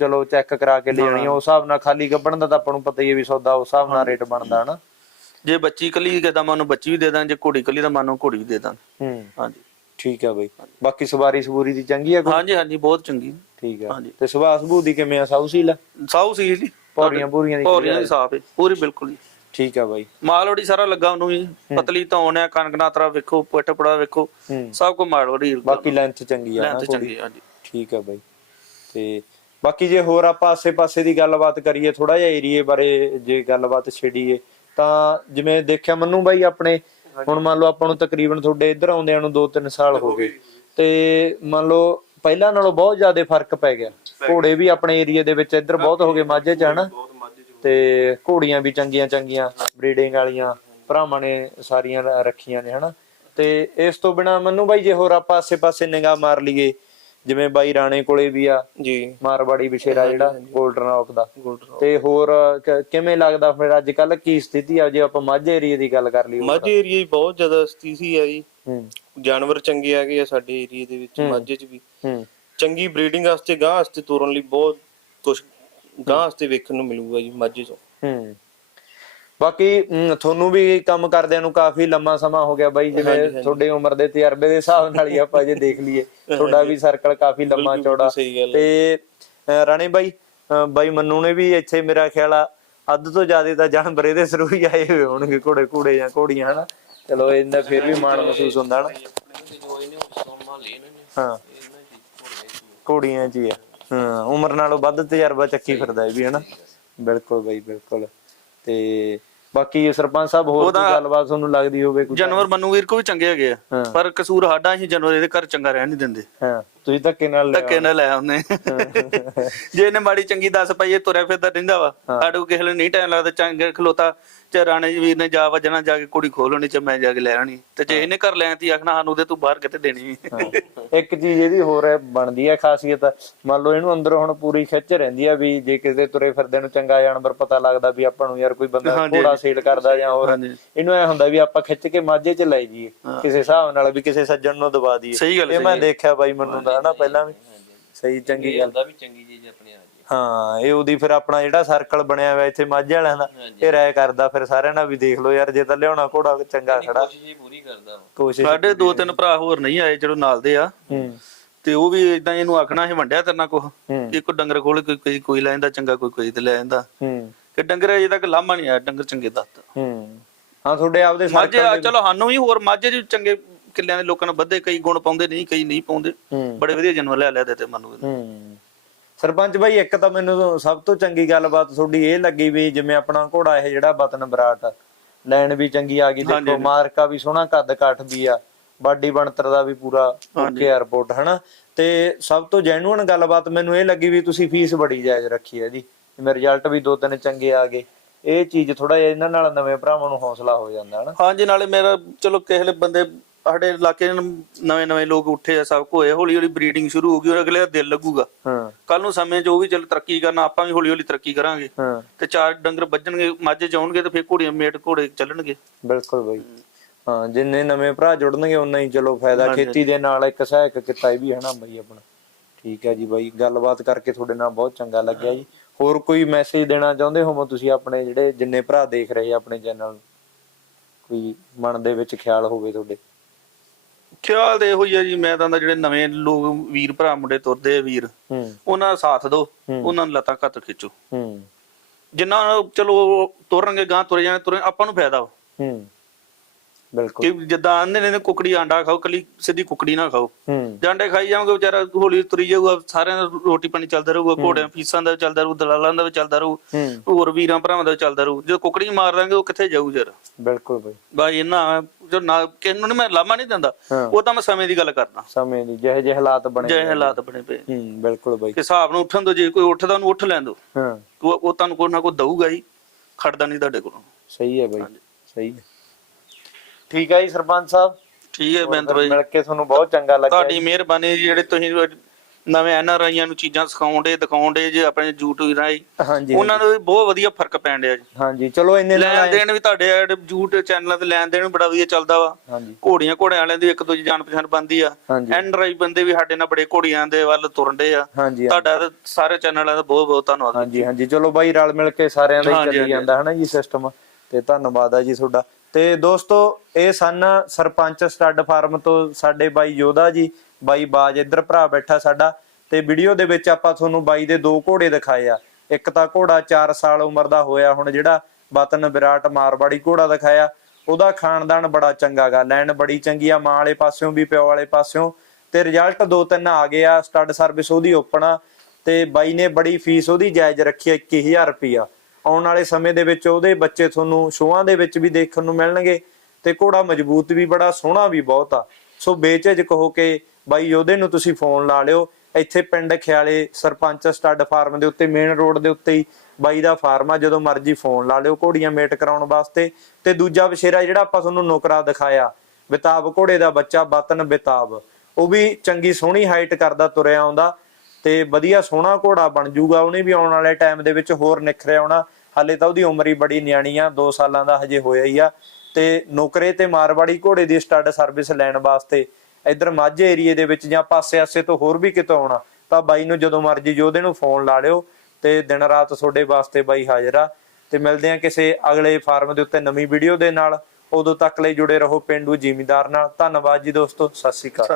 ਚਲੋ ਚੈੱਕ ਕਰਾ ਕੇ ਲੈ ਜਾਣੀ ਉਸ ਹਿਸਾਬ ਨਾਲ ਖਾਲੀ ਗੱਬਣ ਦਾ ਤਾਂ ਆਪਾਂ ਨੂੰ ਪਤਾ ਹੀ ਹੈ ਵੀ ਸੌਦਾ ਉਸ ਹਿਸਾਬ ਨਾਲ ਰੇਟ ਬਣਦਾ ਹਨਾ? ਜੇ ਬੱਚੀ ਕੱਲੀ ਕਹਦਾ ਮਾਨੂੰ ਬੱਚੀ ਵੀ ਦੇ ਦਾਂ ਜੇ ਘੋੜੀ ਕੱਲੀ ਦਾ ਮਾਨੂੰ ਘੋੜੀ ਵੀ ਦੇ ਦਾਂ। ਹੂੰ। ਹਾਂਜੀ ਠੀਕ ਹੈ ਬਾਈ। ਬਾਕੀ ਸਵਾਰੀ ਸਬੂਰੀ ਦੀ ਚੰਗੀ ਆ ਕੋਈ? ਹਾਂਜੀ ਹਾਂਜੀ ਬਹੁਤ ਚੰਗੀ। ਠੀਕ ਹੈ ਹਾਂਜੀ। ਤੇ ਸੁਭਾਅ ਸਬੂ ਦੀ ਕਿਵੇਂ ਆ? ਸਾਊ ਸੀਲ ਆ? ਸਾਊ ਸੀ ਜੀ। ਪੌੜੀਆਂ ਪੂਰੀਆਂ ਦੀ ਪੌੜੀਆਂ ਦੀ ਸਾਫ਼ ਹੈ ਪੂਰੀ ਬਿਲਕੁਲ ਜੀ। ਠੀਕ ਆ ਬਾਈ। ਮਾਲਵੜੀ ਸਾਰਾ ਲੱਗਾ ਉਹਨੂੰ ਜੀ। ਪਤਲੀ ਧੌਣ ਆ ਕਣਕ ਨਾਤਰਾ ਵੇਖੋ ਪਿੱਠ ਪੜਾ ਵੇਖੋ ਹੂੰ। ਸਭ ਕੁ ਮਾਲਵੜੀ ਬਾਕੀ ਲੈਂਥ ਚੰਗੀ ਆ ਨਾ ਲੈਂਥ? ਚੰਗੀ ਆ, ਹਾਂਜੀ। ਠੀਕ ਆ ਬਾਈ। ਤੇ ਬਾਕੀ ਜੇ ਹੋਰ ਆਪਾਂ ਆਸੇ-ਪਾਸੇ ਦੀ ਗੱਲਬਾਤ ਕਰੀਏ ਥੋੜਾ ਜਿਹਾ ਏਰੀਏ ਬਾਰੇ ਜੇ ਗੱਲਬਾਤ ਛੇੜੀਏ ਤਾਂ ਜਿਵੇਂ ਦੇਖਿਆ ਮੰਨੂ ਬਾਈ ਆਪਣੇ ਹੁਣ ਮੰਨ ਲਓ ਆਪਾਂ ਨੂੰ ਤਕਰੀਬਨ ਤੁਹਾਡੇ ਇੱਧਰ ਆਉਂਦਿਆਂ ਨੂੰ 2-3 ਸਾਲ ਹੋ ਗਏ ਤੇ ਮੰਨ ਲਓ ਪਹਿਲਾਂ ਨਾਲੋਂ ਬਹੁਤ ਜ਼ਿਆਦਾ ਫ਼ਰਕ ਪੈ ਗਿਆ। ਘੋੜੇ ਵੀ ਆਪਣੇ ਏਰੀਏ ਦੇ ਵਿੱਚ ਇੱਧਰ ਬਹੁਤ ਹੋ ਗਏ ਮਾਝੇ ਚ ਹਨਾ ਤੇ ਘੋੜੀਆਂ ਵੀ ਚੰਗੀਆਂ ਚੰਗੀਆਂ ਬਰੀਡਿੰਗ ਵਾਲੀਆਂ ਭਰਾਵਾਂ ਨੇ ਸਾਰੀਆਂ ਰੱਖੀਆਂ ਨੇ ਹਨਾ। ਤੇ ਇਸ ਤੋਂ ਬਿਨਾ ਮੰਨੂ ਬਾਈ ਜੇ ਹੋਰ ਆਪਾਂ ਆਸੇ-ਪਾਸੇ ਨਿਗਾਹ ਮਾਰ ਲਈਏ ਜਿਵੇਂ ਬਾਈ ਰਾਣੇ ਕੋਲੇ ਵੀ ਆ ਜੀ। ਮਾਰਵਾੜੀ ਵਿਸ਼ੇਰਾ ਜਿਹੜਾ 골ਡਨ ਔਕ ਦਾ। ਤੇ ਹੋਰ ਕਿਵੇਂ ਲੱਗਦਾ ਫਿਰ ਅੱਜ ਕੱਲ ਕੀ ਸਥਿਤੀ ਆ? ਜੇ ਆਪਾਂ ਮਾਝੇ ਏਰੀਏ ਦੀ ਗੱਲ ਕਰ ਲਈਏ ਮਾਝੇ ਏਰੀਆ 'ਚ ਬਹੁਤ ਜ਼ਿਆਦਾ ਸਥਿਤੀ ਆ ਜੀ। ਹੂੰ। ਜਾਨਵਰ ਚੰਗੇ ਹੈਗੇ ਆ ਸਾਡੇ ਏਰੀਆ ਦੇ ਵਿੱਚ ਮਾਝੇ 'ਚ ਵੀ। ਹੂੰ। ਚੰਗੀ ਬਰੀਡਿੰਗ ਵਾਸਤੇ ਗਾਂ ਵਾਸਤੇ ਤੋਰਨ ਲਈ ਬਹੁਤ ਕੁਝ ਗਾਂ ਵਾਸਤੇ ਵੇਖਣ ਨੂੰ ਮਿਲੂਗਾ ਜੀ ਮਾਝੇ 'ਚੋਂ। ਹੂੰ। ਬਾਕੀ ਤੁਹਾਨੂੰ ਵੀ ਕੰਮ ਕਰਦਿਆਂ ਨੂੰ ਕਾਫੀ ਲੰਮਾ ਸਮਾਂ ਹੋ ਗਿਆ ਬਾਈ ਜਿਵੇਂ ਤੁਹਾਡੀ ਉਮਰ ਦੇ ਤਜਰਬੇ ਦੇ ਹਿਸਾਬ ਨਾਲ ਹੀ ਆਪਾਂ ਜੇ ਦੇਖ ਲਈਏ ਤੁਹਾਡਾ ਵੀ ਸਰਕਲ ਕਾਫੀ ਲੰਮਾ ਚੌੜਾ। ਤੇ ਰਾਣੇ ਬਾਈ ਬਾਈ ਮੰਨੂ ਨੇ ਵੀ ਇੱਥੇ ਮੇਰਾ ਖਿਆਲ ਆ ਅੱਧ ਤੋਂ ਜ਼ਿਆਦਾ ਤਾਂ ਜਾਨਵਰ ਇਹਦੇ ਸਰੂ ਹੀ ਆਏ ਹੋਏ ਹੋਣਗੇ ਘੋੜੇ ਘੋੜੇ ਜਾਂ ਘੋੜੀਆਂ ਹਨਾ? ਚਲੋ ਇਹਦਾ ਫਿਰ ਵੀ ਮਾਣ ਮਹਿਸੂਸ ਹੁੰਦਾ ਨਾ ਹਾਂ। ਘੋੜੀਆਂ ਜੀ ਹਾਂ ਉਮਰ ਨਾਲੋਂ ਵੱਧ ਤਜਰਬਾ ਚੱਕੀ ਫਿਰਦਾ ਇਹ ਵੀ ਹਨਾ? ਬਿਲਕੁਲ ਬਾਈ ਬਿਲਕੁਲ। ਤੇ ਬਾਕੀ ਸਰਪੰਚ ਸਾਹਿਬ ਹੋਰ ਕੋਈ ਗੱਲਬਾਤ ਤੁਹਾਨੂੰ ਲੱਗਦੀ ਹੋਵੇ ਕੋਈ? ਜਾਨਵਰ ਮਨੂ ਵੀਰ ਕੋ ਵੀ ਚੰਗੇ ਹੈਗੇ ਆ। ਹਾਂ। ਪਰ ਕਸੂਰ ਸਾਡਾ ਅਸੀਂ ਜਾਨਵਰ ਇਹਦੇ ਘਰ ਚੰਗਾ ਰਹਿਣ ਨਹੀਂ ਦਿੰਦੇ। ਹਾਂ। ਤੁਸੀਂ ਧੱਕੇ ਨਾਲ ਲਿਆ ਧੱਕੇ ਨਾਲ ਲੈ ਆਉਂਦੇ ਜੇ ਇਹਨੇ ਮਾੜੀ ਚੰਗੀ ਦੱਸ ਪਈ ਇਹ ਤੁਰਿਆ ਫਿਰਦਾ ਰਹਿੰਦਾ ਵਾ। ਸਾਡੇ ਕਿਸੇ ਨੂੰ ਨਹੀਂ ਟਾਈਮ ਲੱਗਦਾ ਚੰਗੇ ਖਲੋਤਾ ਚ ਰਾਣੇ ਜੀ ਵੀਰ ਨੇ ਜਾ ਵਜਣਾ ਜਾ ਕੇ ਕੁੜੀ ਖੋਲ ਹੋਣੀ ਚ ਮੈਂ ਜਾ ਕੇ ਲੈ ਆਣੀ ਤੇ ਜੇ ਇਹਨੇ ਘਰ ਲੈ ਆਤੀ ਆਖਣਾ ਸਾਨੂੰ ਉਹਦੇ ਤੂੰ ਬਾਹਰ ਕਿਤੇ ਦੇਣੀ ਇੱਕ ਚੀਜ਼ ਇਹਦੀ ਹੋਰ ਹੈ ਬਣਦੀ ਹੈ ਖਾਸੀਅਤ। ਮੰਨ ਲਓ ਇਹਨੂੰ ਅੰਦਰੋਂ ਹੁਣ ਪੂਰੀ ਖਿੱਚ ਰਹਿੰਦੀ ਆ ਵੀ ਜੇ ਕਿਸੇ ਤੁਰੇ ਫਿਰਦੇ ਨੂੰ ਚੰਗਾ ਜਾਨਵਰ ਪਤਾ ਲੱਗਦਾ ਵੀ ਆਪਾਂ ਨੂੰ ਯਾਰ ਕੋਈ ਬੰਦਾ ਘੋੜਾ ਸੇਲ ਕਰਦਾ ਜਾਂ ਹੋਰ। ਇਹਨੂੰ ਐ ਹੁੰਦਾ ਵੀ ਆਪਾਂ ਖਿੱਚ ਕੇ ਮਾਝੇ ਚ ਲੈ ਜਾਈਏ। ਕਿਸੇ ਹਿਸਾਬ ਨਾਲ ਵੀ ਕਿਸੇ ਸੱਜਣ ਨੂੰ ਦਬਾ ਦਈਏ। ਇਹ ਮੈਂ। ਦੇਖਿਆ ਬਾਈ ਮੈਨੂੰ ਦਾ ਹਨਾ ਪਹਿਲਾਂ ਵੀ ਸਹੀ ਚੰਗੀ ਗੱਲ। ਦਾ ਵੀ ਚੰਗੀ ਚੀਜ਼ ਆਪਣੇ ਆ ਜੀ। ਹਾਂ ਇਹ ਉਹਦੀ ਫਿਰ ਆਪਣਾ ਜਿਹੜਾ ਸਰਕਲ ਬਣਿਆ ਹੋਇਆ ਇੱਥੇ ਮਾਝੇ ਵਾਲਿਆਂ ਦਾ ਇਹ ਰਾਇ ਕਰਦਾ ਫਿਰ ਸਾਰਿਆਂ ਨਾਲ ਵੀ ਦੇਖ ਲਓ ਯਾਰ ਜੇ ਤਾਂ ਲਿਆਉਣਾ ਘੋੜਾ ਚੰਗਾ ਖੜਾ। ਕੋਸ਼ਿਸ਼ ਹੀ ਪੂਰੀ ਕਰਦਾ ਵਾ। ਕੋਸ਼ਿਸ਼ ਸਾਡੇ ਦੋ ਤਿੰਨ ਭਰਾ ਹੋਰ ਨਹੀਂ ਆਏ ਜਿਹੜੇ ਨਾਲ ਦੇ ਆ। ਹੂੰ। ਤੇ ਉਹ ਵੀ ਇਦਾਂ ਇਹਨੂੰ ਆਖਣਾ ਸੀ ਵੰਡਿਆ ਤਰਨਾ ਕੁਛ? ਹੂੰ। ਇੱਕ ਡੰਗਰ ਖੋਲ ਕੋਈ ਕੋਈ ਕੋਈ ਲੈ ਜਾਂਦਾ ਚੰਗਾ ਕੋਈ ਕੋਈ ਤੇ ਲੈ ਜਾਂਦਾ। ਹੂੰ। ਕਿ ਡੰਗਰ ਅਜੇ ਤੱਕ ਲਾਮਾ ਨਹੀਂ ਆਇਆ ਡੰਗਰ ਚੰਗੇ ਦੱਤ। ਹੂੰ। ਹਾਂ ਤੁਹਾਡੇ ਆਪਦੇ ਮਾਝੇ ਆ ਚਲੋ ਸਾਨੂੰ ਵੀ ਹੋਰ ਮਾਝੇ ਜੀ ਚੰਗੇ ਕਿੱਲਿਆਂ ਦੇ ਲੋਕਾਂ ਨੇ ਵੱਧੇ ਕਈ ਗੁਣ ਪਾਉਂਦੇ ਨਹੀਂ ਕਈ ਨਹੀਂ ਪਾਉਂਦੇ। ਬੜੇ ਵਧੀਆ ਜਨਮ ਲੈ ਲਿਆ ਤੇ ਮੈਨੂੰ ਹੂੰ। ਸਰਪੰਚ ਬਾਈ ਇੱਕ ਤਾਂ ਮੈਨੂੰ ਸਭ ਤੋਂ ਚੰਗੀ ਗੱਲਬਾਤ ਤੁਹਾਡੀ ਇਹ ਲੱਗੀ ਵੀ ਜਿਵੇਂ ਆਪਣਾ ਘੋੜਾ ਇਹ ਜਿਹੜਾ ਬਤਨ ਬਰਾਟ ਲੈਣ ਵੀ ਚੰਗੀ ਆ ਗਈ। ਦੇਖੋ ਮਾਰਕਾ ਵੀ ਸੋਹਣਾ ਕੱਦ ਕਾਠ ਵੀ ਆ। ਬਾਡੀ ਬਣਤਰ ਦਾ ਵੀ ਪੂਰਾ ਓਕੇ 에어ਪੋਰਟ ਹਨਾ? ਤੇ ਸਭ ਤੋਂ ਜੈਨੂਅਨ ਗੱਲਬਾਤ ਮੈਨੂੰ ਇਹ ਲੱਗੀ ਵੀ ਤੁਸੀਂ ਫੀਸ ਬੜੀ ਜਾਇਜ਼ ਰੱਖੀ ਹੈ ਜੀ। ਜਿਵੇਂ ਰਿਜ਼ਲਟ ਵੀ ਦੋ ਤਿੰਨ ਚੰਗੇ ਆ ਗਏ। ਇਹ ਚੀਜ਼ ਥੋੜਾ ਜਿਹਾ ਇਹਨਾਂ ਨਾਲ ਨਵੇਂ ਭਰਾਵਾਂ ਨੂੰ ਹੌਸਲਾ ਹੋ ਜਾਂਦਾ ਹਨਾ? ਹਾਂਜੀ ਨਾਲੇ ਮੇਰਾ ਚਲੋ ਕਿਸੇ ਬੰਦੇ ਸਾਡੇ ਇਲਾਕੇ ਨਵੇਂ ਨਵੇਂ ਲੋਕ ਉੱਠੇ ਆ ਸਭ ਕੋ ਹੋਏ ਹੌਲੀ ਹੌਲੀ ਬਰੀਡਿੰਗ ਸ਼ੁਰੂ ਹੋ ਗਈ ਔਰ ਅਗਲੇ ਦਾ ਦਿਲ ਲੱਗੂਗਾ। ਹਾਂ। ਕੱਲ ਨੂੰ ਸਮੇਂ 'ਚ ਉਹ ਵੀ ਚੱਲ ਤਰੱਕੀ ਕਰਨਾ ਆਪਾਂ ਵੀ ਹੌਲੀ ਹੌਲੀ ਤਰੱਕੀ ਕਰਾਂਗੇ। ਹਾਂ। ਤੇ ਚਾਰ ਡੰਗਰ ਵੱਜਣਗੇ ਮਾਝੇ 'ਚ ਆਉਣਗੇ ਤੇ ਫਿਰ ਘੋੜੀਆਂ ਮੇਟ ਘੋੜੇ ਚੱਲਣਗੇ। ਬਿਲਕੁਲ ਬਾਈ। ਹਾਂ ਜਿੰਨੇ ਨਵੇਂ ਭਰਾ ਜੁੜਨਗੇ ਉਨਾ ਹੀ ਚਲੋ ਫਾਇਦਾ। ਖੇਤੀ ਦੇ ਨਾਲ ਇੱਕ ਸਹਾਇਕ ਕਿੱਤਾ ਇਹ ਵੀ ਹੈ ਨਾ ਬਾਈ ਆਪਣਾ। ਠੀਕ ਹੈ ਜੀ ਬਾਈ ਗੱਲਬਾਤ ਕਰਕੇ ਤੁਹਾਡੇ ਨਾਲ ਬਹੁਤ ਚੰਗਾ ਲੱਗਿਆ ਜੀ। ਹੋਰ ਕੋਈ ਮੈਸੇਜ ਦੇਣਾ ਚਾਹੁੰਦੇ ਹੋਵੋ ਤੁਸੀਂ ਆਪਣੇ ਜਿਹੜੇ ਜਿੰਨੇ ਭਰਾ ਦੇਖ ਰਹੇ ਆਪਣੇ ਚੈਨਲ ਕੋਈ ਮਨ ਦੇ ਵਿੱਚ ਖਿਆਲ ਹੋਵੇ ਤੁਹਾਡੇ? ਖਿਆਲ ਤੇ ਇਹੋ ਹੀ ਆ ਜੀ ਮੈਂ ਤਾਂ ਜਿਹੜੇ ਨਵੇਂ ਲੋਕ ਵੀਰ ਭਰਾ ਮੁੰਡੇ ਤੁਰਦੇ ਆ ਵੀਰ ਉਹਨਾਂ ਦਾ ਸਾਥ ਦਿਓ ਉਹਨਾਂ ਨੂੰ ਲੱਤਾਂ ਘੱਟ ਖਿੱਚੋ। ਜਿੰਨਾ ਚਲੋ ਤੁਰਨਗੇ ਗਾਂ ਤੁਰ ਜਾਣ ਤੁਰੇ ਆਪਾਂ ਨੂੰ ਫਾਇਦਾ। ਹੂੰ। ਬਿਲਕੁਲ। ਕਿ ਜਿੱਦਾਂ ਆਂਦੇ ਨੇ ਕੁਕੜੀ ਆਂਡਾ ਖਾਓ ਕੱਲੀ ਸਿੱਧੀ ਕੁਕੜੀ ਨਾ ਖਾਓ। ਹੂੰ। ਜਾਂਡੇ ਖਾਈ ਜਾਓਗੇ ਵਿਚਾਰਾ ਹੌਲੀ ਤੁਰੀ ਜਾਊਗਾ ਸਾਰਿਆਂ ਦਾ ਰੋਟੀ ਪਾਣੀ ਚੱਲਦਾ ਰਹੂਗਾ ਘੋੜਿਆਂ ਫੀਸਾਂ ਦਾ ਵੀ ਚੱਲਦਾ ਰਹੂ ਦਲਾਲਾਂ ਦਾ ਵੀ ਚੱਲਦਾ ਰਹੂ ਹੋਰ ਵੀਰਾਂ ਭਰਾਵਾਂ ਦਾ ਵੀ ਚੱਲਦਾ ਰਹੂ। ਜੇ ਕੁਕੜੀ ਮਾਰ ਦਾਂਗੇ ਉਹ ਕਿੱਥੇ ਜਾਊ ਜਰ? ਬਿਲਕੁਲ ਬਾਈ। ਬਾਈ ਇਹਨਾਂ ਜੋ ਨਾ ਕਿਸੇ ਨੂੰ ਮੈਂ ਲਾਮਾ ਨਹੀਂ ਦਿੰਦਾ। ਉਹ ਤਾਂ ਮੈਂ ਸਮੇਂ ਦੀ ਗੱਲ ਕਰਦਾ। ਸਮੇਂ ਦੀ ਜਿਹੇ ਜਿਹੇ ਹਾਲਾਤ ਬਣੇ ਜੇ ਹਾਲਾਤ ਬਣੇ ਪਏ। ਹੂੰ ਬਿਲਕੁਲ ਬਾਈ। ਹਿਸਾਬ ਨੂੰ ਉੱਠਣ ਦੋ ਜੇ ਕੋਈ ਉੱਠਦਾ ਉਹਨੂੰ ਉੱਠ ਲੈਣ ਦੋ। ਹਾਂ। ਉਹ ਉਹ ਤੁਹਾਨੂੰ ਕੋਈ ਨਾ ਕੋਈ ਦਊਗਾ ਹੀ ਖੜਦਾ ਨਹੀਂ ਤੁਹਾਡੇ ਕੋਲੋਂ। ਸਹੀ ਹੈ ਬਾਈ। ਸਹੀ ਹੈ। ਠੀਕ ਹੈ ਜੀ ਸਰਪੰਚ ਸਾਹਿਬ? ਠੀਕ ਹੈ ਬੇਨਤ ਬਾਈ। ਮਿਲ ਕੇ ਤੁਹਾਨੂੰ ਬਹੁਤ ਚੰਗਾ ਲੱਗਿਆ ਤੁਹਾਡੀ ਮਿਹਰਬਾਨੀ ਜੀ ਜਿਹੜੇ ਤੁਸੀਂ ਨਵੇਂ ਐਨਆਰ ਆਈਆਂ ਨੂੰ ਚੀਜ਼ਾਂ ਸਿਖਾਉਂਦੇ ਦਿਖਾਉਂਦੇ ਜੇ ਆਪਣੇ YouTube ਰਾਹੀਂ ਹਾਂਜੀ ਉਹਨਾਂ ਨੂੰ ਵੀ ਬਹੁਤ ਵਧੀਆ ਫ਼ਰਕ ਪੈਣ ਡਿਆ ਜੀ। ਹਾਂਜੀ ਚਲੋ ਇੰਨੇ ਲੈਣ ਦੇਣ ਵੀ ਤੁਹਾਡੇ YouTube ਚੈਨਲਾਂ ਤੇ ਲੈਣ ਦੇਣ ਵੀ ਬੜਾ ਵਧੀਆ ਚੱਲਦਾ ਵਾ। ਹਾਂਜੀ। ਘੋੜੀਆਂ ਘੋੜਿਆਂ ਵਾਲਿਆਂ ਦੀ ਇੱਕ ਦੂਜੀ ਜਾਣ ਪਛਾਣ ਬੰਦੀ ਆ। ਹਾਂਜੀ। ਐਨਆਰਆਈ ਬੰਦੇ ਵੀ ਸਾਡੇ ਨਾਲ ਬੜੇ ਘੋੜੀਆਂ ਦੇ ਵੱਲ ਤੁਰਨਦੇ ਆ। ਤੁਹਾਡਾ ਸਾਰੇ ਚੈਨਲਾਂ ਦਾ ਬਹੁਤ ਬਹੁਤ ਧੰਨਵਾਦ ਹਾਂਜੀ ਹਾਂਜੀ। ਚਲੋ ਬਾਈ ਰਲ ਮਿਲ ਕੇ ਸਾਰਿਆਂ ਦਾ ਹੀ ਚੱਲੀ। ਜਾਂਦਾ ਹਨਾ ਜੀ ਸਿਸਟਮ ਤੇ ਧੰਨਵਾਦ ਆ ਜੀ ਤੁਹਾਡਾ। ਤੇ ਦੋਸਤੋ, ਇਹ ਸਨ ਸਰਪੰਚ ਸਟੱਡ ਫਾਰਮ ਤੋਂ ਸਾਡੇ ਬਾਈ ਯੋਧਾ ਜੀ, ਬਾਈ ਬਾਜ ਇੱਧਰ ਭਰਾ ਬੈਠਾ ਸਾਡਾ ਤੇ ਵੀਡੀਓ ਦੇ ਵਿੱਚ ਆਪਾਂ ਤੁਹਾਨੂੰ ਬਾਈ ਦੇ ਦੋ ਘੋੜੇ ਦਿਖਾਏ ਆ। ਇੱਕ ਤਾਂ ਘੋੜਾ 4 ਸਾਲ ਉਮਰ ਦਾ ਹੋਇਆ ਹੁਣ ਜਿਹੜਾ ਬਤਨ ਵਿਰਾਟ ਮਾਰਵਾੜੀ ਘੋੜਾ ਦਿਖਾਇਆ। ਉਹਦਾ ਖਾਨਦਾਨ ਬੜਾ ਚੰਗਾ ਗਾ, ਲੈਣ ਬੜੀ ਚੰਗੀ ਆ, ਮਾਂ ਵਾਲੇ ਪਾਸਿਓਂ ਵੀ, ਪਿਓ ਵਾਲੇ ਪਾਸਿਓਂ। ਤੇ ਰਿਜ਼ਲਟ ਦੋ ਤਿੰਨ ਆ ਗਏ ਆ, ਸਟੱਡ ਸਰਵਿਸ ਉਹਦੀ ਓਪਨ ਆ। ਤੇ ਬਾਈ ਨੇ ਬੜੀ ਫੀਸ ਉਹਦੀ ਜਾਇਜ਼ ਰੱਖੀ ਆ 21000 ਰੁਪਿਆ ਆਉਣ ਵਾਲੇ ਸਮੇਂ ਦੇ ਵਿੱਚ ਉਹਦੇ ਬੱਚੇ ਤੁਹਾਨੂੰ ਸ਼ੋਆਂ ਦੇ ਵਿੱਚ ਵੀ ਦੇਖਣ ਨੂੰ ਮਿਲਣਗੇ ਤੇ ਘੋੜਾ ਮਜ਼ਬੂਤ ਵੀ ਬੜਾ, ਸੋਹਣਾ ਵੀ ਬਹੁਤ ਆ। ਸੋ ਬੇਝਿਜਕ ਹੋ ਕੇ ਬਾਈ ਯੋਧੇ ਨੂੰ ਤੁਸੀਂ ਫੋਨ ਲਾ ਲਿਓ। ਇੱਥੇ ਪਿੰਡ ਖਿਆਲੇ ਸਰਪੰਚ ਸਟੱਡ ਫਾਰਮ ਦੇ ਉੱਤੇ, ਮੇਨ ਰੋਡ ਦੇ ਉੱਤੇ ਹੀ ਬਾਈ ਦਾ ਫਾਰਮ ਆ, ਜਦੋਂ ਮਰਜ਼ੀ ਫੋਨ ਲਾ ਲਿਓ ਘੋੜੀਆਂ ਮੇਟ ਕਰਾਉਣ ਵਾਸਤੇ। ਤੇ ਦੂਜਾ ਵਿਸ਼ੇਰਾ ਜਿਹੜਾ ਆਪਾਂ ਤੁਹਾਨੂੰ ਨੁਕਰਾ ਦਿਖਾਇਆ, ਬਿਤਾਬ ਘੋੜੇ ਦਾ ਬੱਚਾ ਬਤਨ ਬਿਤਾਬ। ਉਹ ਵੀ ਚੰਗੀ ਸੋਹਣੀ ਹਾਈਟ ਕਰਦਾ, ਤੁਰਿਆ ਆਉਂਦਾ ਤੇ ਵਧੀਆ ਸੋਹਣਾ ਘੋੜਾ ਬਣ ਜਾਊਗਾ ਉਹਨੇ ਵੀ ਆਉਣ ਵਾਲੇ ਟਾਈਮ ਦੇ ਵਿੱਚ ਹੋਰ ਨਿਖਰਿਆ ਆਉਣਾ ਹਾਲੇ ਤਾਂ ਉਹਦੀ ਉਮਰ ਹੀ ਬੜੀ ਨਿਆਣੀ ਆ 2 ਸਾਲਾਂ ਦਾ ਹਜੇ ਹੋਇਆ ਹੀ ਆ। ਤੇ ਨੌਕਰੇ ਤੇ ਮਾਰਵਾੜੀ ਘੋੜੇ ਦੀ ਸਟੱਡ ਸਰਵਿਸ ਲੈਣ ਵਾਸਤੇ ਇੱਧਰ ਮਾਝੇ ਏਰੀਏ ਦੇ ਵਿੱਚ ਜਾਂ ਪਾਸੇ-ਆਸੇ ਤੋਂ ਹੋਰ ਵੀ ਕਿਤੋਂ ਆਉਣਾ, ਤਾਂ ਬਾਈ ਨੂੰ ਜਦੋਂ ਮਰਜ਼ੀ ਯੋਧੇ ਨੂੰ ਫੋਨ ਲਾ ਲਿਓ ਤੇ ਦਿਨ ਰਾਤ ਤੁਹਾਡੇ ਵਾਸਤੇ ਬਾਈ ਹਾਜ਼ਰ ਆ। ਤੇ ਮਿਲਦੇ ਆ ਕਿਸੇ ਅਗਲੇ ਫਾਰਮ ਦੇ ਉੱਤੇ ਨਵੀਂ ਵੀਡੀਓ ਦੇ ਨਾਲ। ਉਦੋਂ ਤੱਕ ਲਈ ਜੁੜੇ ਰਹੋ ਪਿੰਡੂ ਜ਼ਿਮੀਦਾਰ ਨਾਲ। ਧੰਨਵਾਦ ਜੀ ਦੋਸਤੋ, ਸਤਿ ਸ਼੍ਰੀ ਅਕਾਲ।